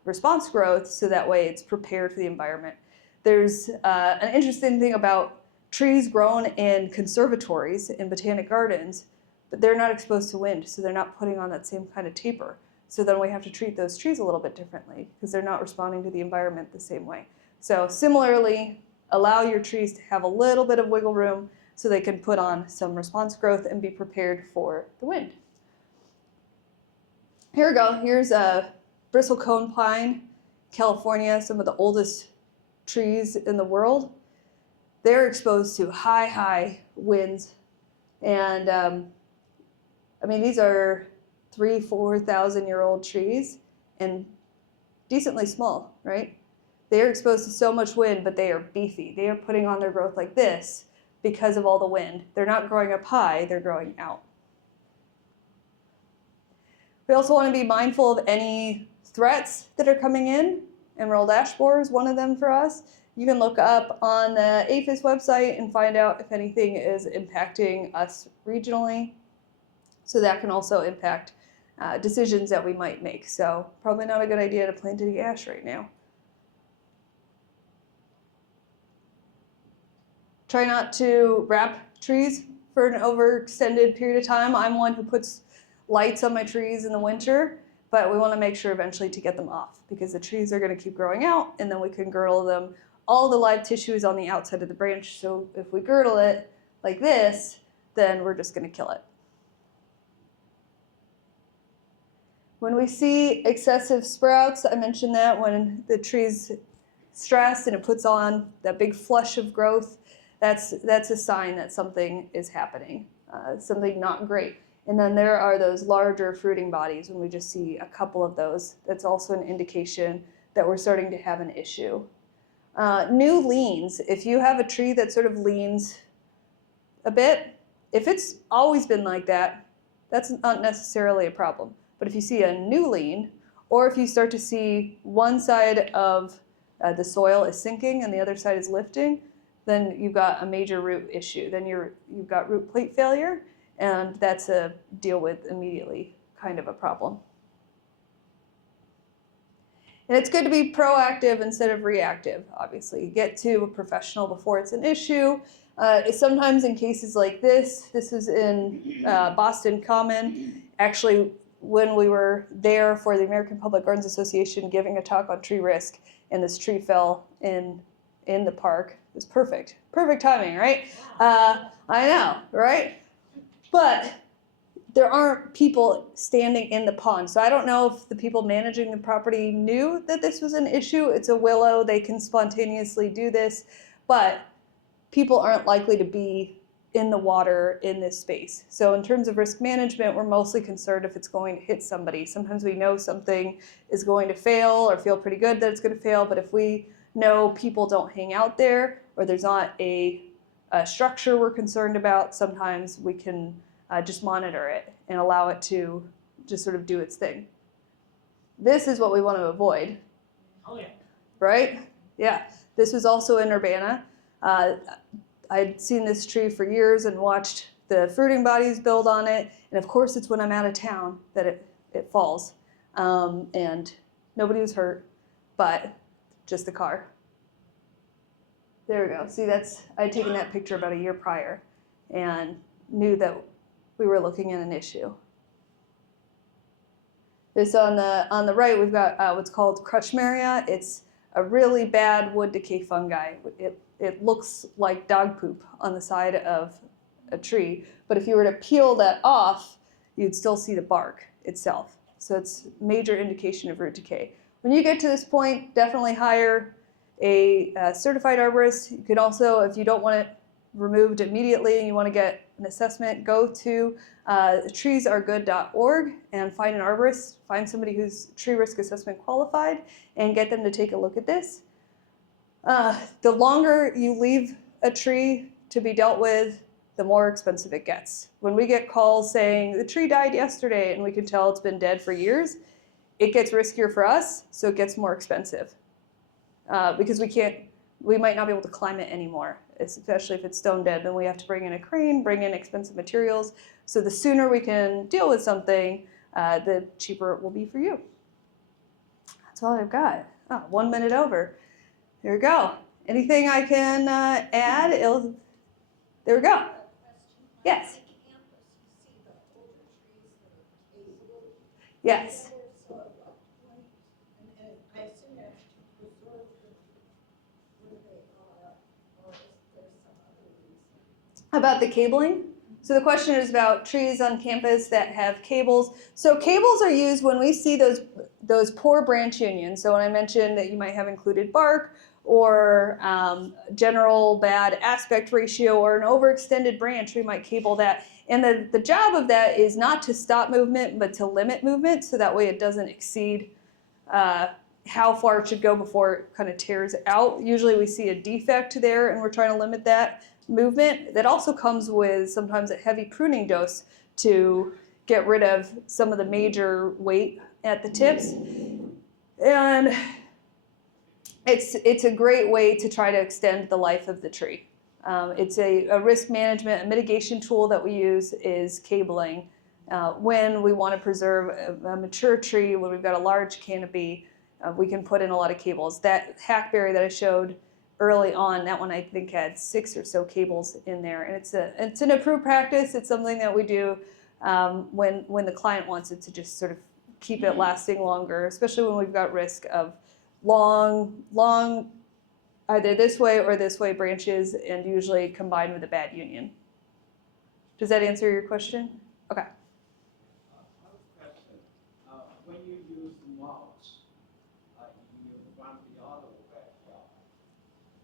response growth so that way it's prepared for the environment. There's an interesting thing about trees grown in conservatories, in botanic gardens, but they're not exposed to wind, so they're not putting on that same kind of taper. So then we have to treat those trees a little bit differently because they're not responding to the environment the same way. So similarly, allow your trees to have a little bit of wiggle room so they can put on some response growth and be prepared for the wind. Here we go. Here's a bristlecone pine, California, some of the oldest trees in the world. They're exposed to high winds. And I mean, these are 3,000-4,000-year-old trees and decently small, right? They are exposed to so much wind, but they are beefy. They are putting on their growth like this because of all the wind. They're not growing up high, they're growing out. We also want to be mindful of any threats that are coming in. Emerald ash borer is one of them for us. You can look up on the APHIS website and find out if anything is impacting us regionally. So that can also impact decisions that we might make. So probably not a good idea to plant any ash right now. Try not to wrap trees for an overextended period of time. I'm one who puts lights on my trees in the winter, but we want to make sure eventually to get them off because the trees are going to keep growing out and then we can girdle them. All the live tissue is on the outside of the branch, so if we girdle it like this, then we're just going to kill it. When we see excessive sprouts, I mentioned that when the tree's stressed and it puts on that big flush of growth, that's a sign that something is happening, something not great. And then there are those larger fruiting bodies when we just see a couple of those. That's also an indication that we're starting to have an issue. New leans, if you have a tree that sort of leans a bit, if it's always been like that, that's not necessarily a problem. But if you see a new lean, or if you start to see one side of the soil is sinking and the other side is lifting, then you've got a major root issue. Then you've got root plate failure, and that's a deal with immediately kind of a problem. And it's good to be proactive instead of reactive, obviously. Get to a professional before it's an issue. Sometimes in cases like this is in Boston Common. Actually, when we were there for the American Public Gardens Association giving a talk on tree risk, and this tree fell in the park. It was perfect. Perfect timing, right? I know, right? But there aren't people standing in the pond. So I don't know if the people managing the property knew that this was an issue. It's a willow. They can spontaneously do this. But people aren't likely to be in the water in this space. So in terms of risk management, we're mostly concerned if it's going to hit somebody. Sometimes we know something is going to fail or feel pretty good that it's going to fail. But if we know people don't hang out there or there's not a structure we're concerned about, sometimes we can just monitor it and allow it to just sort of do its thing. This is what we want to avoid. Oh yeah. Right? Yeah. This was also in Urbana. I'd seen this tree for years and watched the fruiting bodies build on it. And of course, it's when I'm out of town that it falls. And nobody was hurt, but just the car. There we go. See, I'd taken that picture about a year prior and knew that we were looking at an issue. This on the right, we've got what's called Crutchmaria. It's a really bad wood decay fungi. It looks like dog poop on the side of a tree, but if you were to peel that off, you'd still see the bark itself. So it's a major indication of root decay. When you get to this point, definitely hire a certified arborist. You can also, if you don't want it removed immediately and you want to get an assessment, go to treesargood.org and find an arborist, find somebody who's tree risk assessment qualified, and get them to take a look at this. The longer you leave a tree to be dealt with, the more expensive it gets. When we get calls saying the tree died yesterday and we can tell it's been dead for years, it gets riskier for us, so it gets more expensive. Because we might not be able to climb it anymore, especially if it's stone dead. Then we have to bring in a crane, bring in expensive materials. So the sooner we can deal with something, the cheaper it will be for you. That's all I've got. Oh, 1 minute over. There we go. Anything I can add? There we go. Yes. Yes. About the cabling? So the question is about trees on campus that have cables. So cables are used when we see those poor branch unions. So when I mentioned that you might have included bark or general bad aspect ratio or an overextended branch, we might cable that. And the job of that is not to stop movement, but to limit movement, so that way it doesn't exceed how far it should go before it kind of tears out. Usually we see a defect there and we're trying to limit that movement. That also comes with sometimes a heavy pruning dose to get rid of some of the major weight at the tips. And it's a great way to try to extend the life of the tree. It's a risk management, a mitigation tool that we use is cabling. When we want to preserve a mature tree, when we've got a large canopy, we can put in a lot of cables. That hackberry that I showed early on, that one I think had 6 or so cables in there, and it's an approved practice. It's something that we do when the client wants it to just sort of keep it lasting longer, especially when we've got risk of long either this way branches, and usually combined with a bad union. Does that answer your question? Okay. Question. When you use mulch, in your front yard or backyard?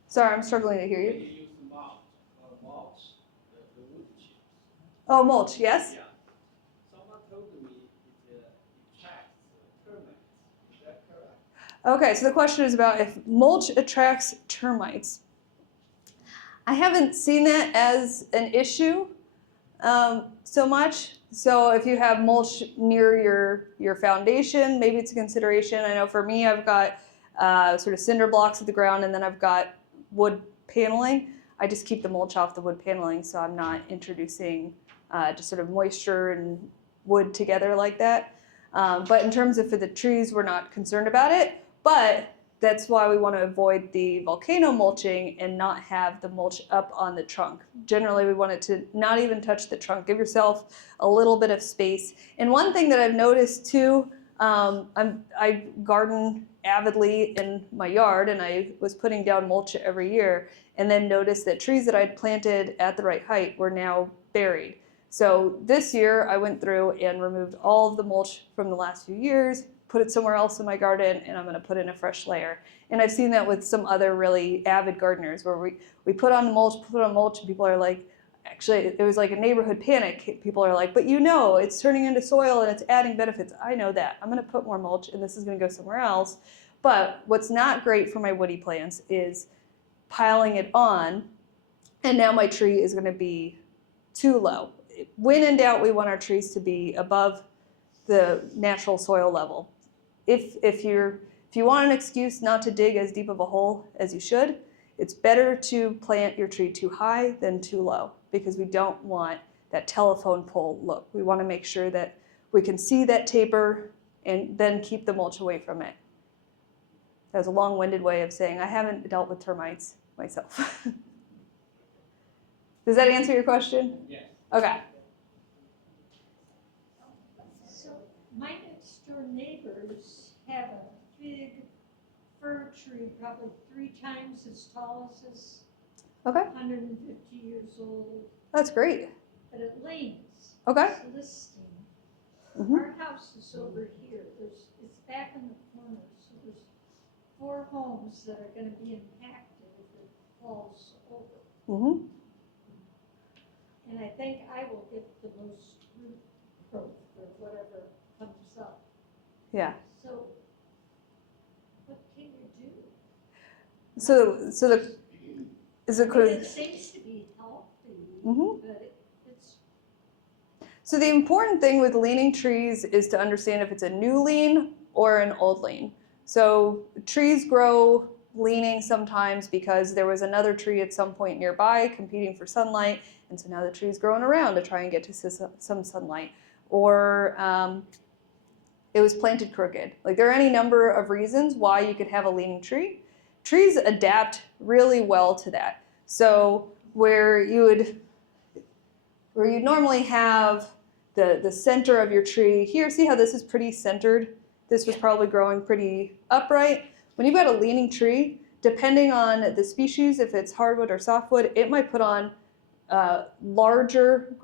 Sorry, I'm struggling to hear you. When you use mulch, the wood chips. Oh, mulch, yes? Yeah. Someone told me it attracts termites. Is that correct? Okay, so the question is about if mulch attracts termites. I haven't seen that as an issue so much. So if you have mulch near your foundation, maybe it's a consideration. I know for me, I've got sort of cinder blocks at the ground, and then I've got wood paneling. I just keep the mulch off the wood paneling, so I'm not introducing just sort of moisture and wood together like that. But in terms of for the trees, we're not concerned about it. But that's why we want to avoid the volcano mulching and not have the mulch up on the trunk. Generally, we want it to not even touch the trunk. Give yourself a little bit of space. And one thing that I've noticed too, I garden avidly in my yard, and I was putting down mulch every year, and then noticed that trees that I'd planted at the right height were now buried. So this year I went through and removed all of the mulch from the last few years, put it somewhere else in my garden, and I'm going to put in a fresh layer. And I've seen that with some other really avid gardeners where we put on mulch, and people are like, actually, it was like a neighborhood panic. People are like, but it's turning into soil and it's adding benefits. I know that. I'm going to put more mulch and this is going to go somewhere else. But what's not great for my woody plants is piling it on, and now my tree is going to be too low. When in doubt, we want our trees to be above the natural soil level. If you want an excuse not to dig as deep of a hole as you should, it's better to plant your tree too high than too low, because we don't want that telephone pole look. We want to make sure that we can see that taper and then keep the mulch away from it. That was a long-winded way of saying I haven't dealt with termites myself. Does that answer your question? Yes. Okay. So my next door neighbors have a big fir our tree, probably 3 times as tall as this, Okay, 150 years old, that's great. but it leans. Okay. It's listing. Mhm. Our house is over here. It's back in the corner, so there's 4 homes that are gonna be impacted if it falls over. Mhm. And I think I will get the most root growth or whatever comes up. Yeah. So what can you do? So the is it I mean, could. it seems to be healthy, Mhm. but it's, So the important thing with leaning trees is to understand if it's a new lean or an old lean. So trees grow leaning sometimes because there was another tree at some point nearby competing for sunlight, and so now the tree's growing around to try and get to some sunlight. Or it was planted crooked. Like there are any number of reasons why you could have a leaning tree. Trees adapt really well to that. So where you'd normally have the center of your tree here, see how this is pretty centered? This was probably growing pretty upright. When you've got a leaning tree, depending on the species, if it's hardwood or softwood, it might put on larger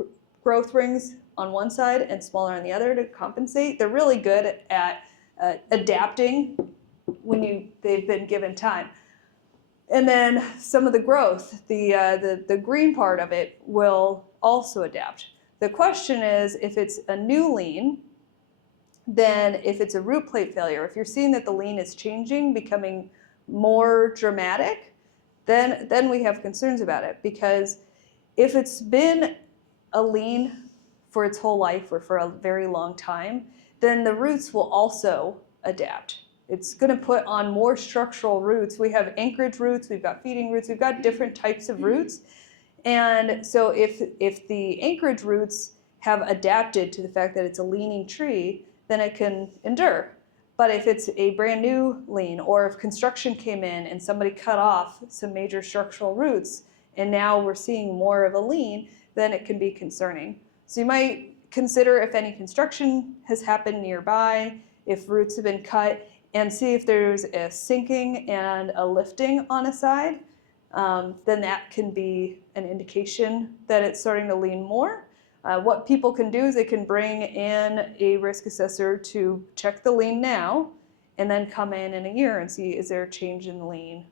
growth rings on one side and smaller on the other to compensate. They're really good at adapting when they've been given time. And then some of the growth, the green part of it will also adapt. The question is, if it's a new lean, then if it's a root plate failure, if you're seeing that the lean is changing, becoming more dramatic, then we have concerns about it. Because if it's been a lean for its whole life or for a very long time, then the roots will also adapt. It's going to put on more structural roots. We have anchorage roots, we've got feeding roots, we've got different types of roots. And so if the anchorage roots have adapted to the fact that it's a leaning tree, then it can endure. But if it's a brand new lean, or if construction came in and somebody cut off some major structural roots, and now we're seeing more of a lean, then it can be concerning. So you might consider if any construction has happened nearby, if roots have been cut, and see if there's a sinking and a lifting on a side. Then that can be an indication that it's starting to lean more. What people can do is they can bring in a risk assessor to check the lean now, and then come in a year and see, is there a change in the lean?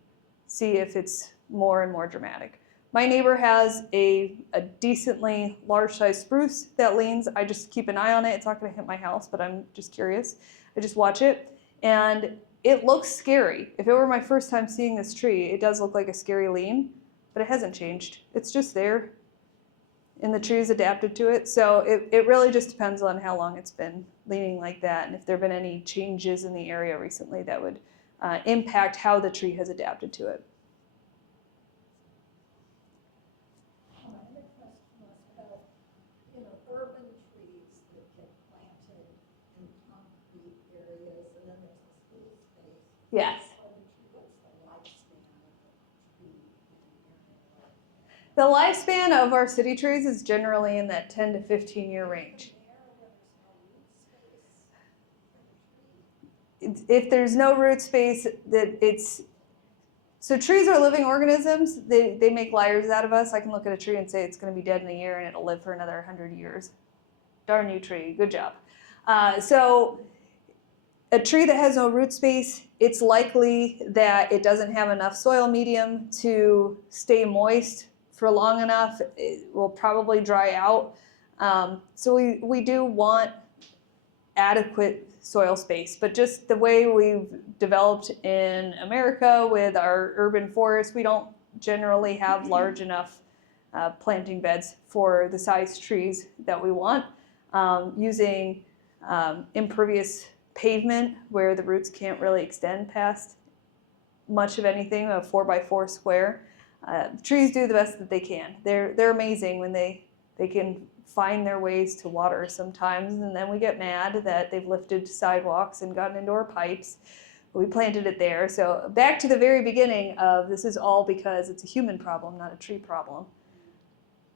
See if it's more and more dramatic. My neighbor has a decently large-sized spruce that leans. I just keep an eye on it. It's not going to hit my house, but I'm just curious. I just watch it, and it looks scary. If it were my first time seeing this tree, it does look like a scary lean, but it hasn't changed. It's just there, and the tree's adapted to it. So it really just depends on how long it's been leaning like that, and if there have been any changes in the area recently that would impact how the tree has adapted to it. My other question was about, urban trees that get planted in concrete areas, and then there's the school space. Yes. What's the lifespan of a tree in an area? The lifespan of our city trees is generally in that 10 to 15 year range. If there's no root space, so trees are living organisms. They make liars out of us. I can look at a tree and say it's going to be dead in a year and it'll live for another 100 years. Darn you, tree. Good job. So a tree that has no root space, it's likely that it doesn't have enough soil medium to stay moist for long enough. It will probably dry out. So we do want adequate soil space, but just the way we've developed in America with our urban forests, we don't generally have large enough planting beds for the size trees that we want. Using impervious pavement where the roots can't really extend past much of anything, a 4x4 square. Trees do the best that they can. They're amazing when they can find their ways to water sometimes, and then we get mad that they've lifted sidewalks and gotten into our pipes. We planted it there. So back to the very beginning of this is all because it's a human problem, not a tree problem.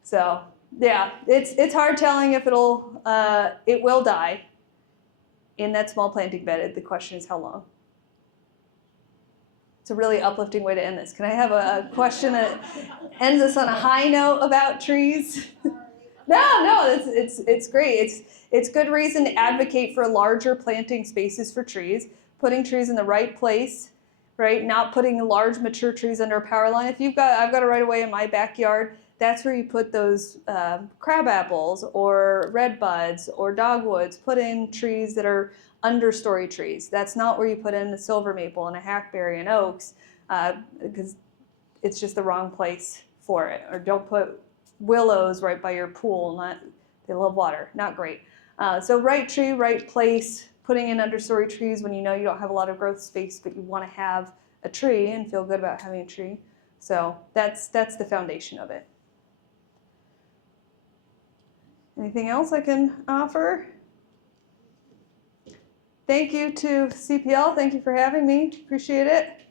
So yeah, it's hard telling if it will die in that small planting bed. The question is how long. It's a really uplifting way to end this. Can I have a question that ends us on a high note about trees? No, it's great. It's good reason to advocate for larger planting spaces for trees, putting trees in the right place, right? Not putting large mature trees under a power line. I've got a right of way in my backyard. That's where you put those crab apples or red buds or dogwoods. Put in trees that are understory trees. That's not where you put in a silver maple and a hackberry and oaks, because it's just the wrong place for it. Or don't put willows right by your pool. They love water. Not great. So right tree, right place. Putting in understory trees when you know you don't have a lot of growth space, but you want to have a tree and feel good about having a tree. So that's the foundation of it. Anything else I can offer? Thank you to CPL. Thank you for having me. Appreciate it.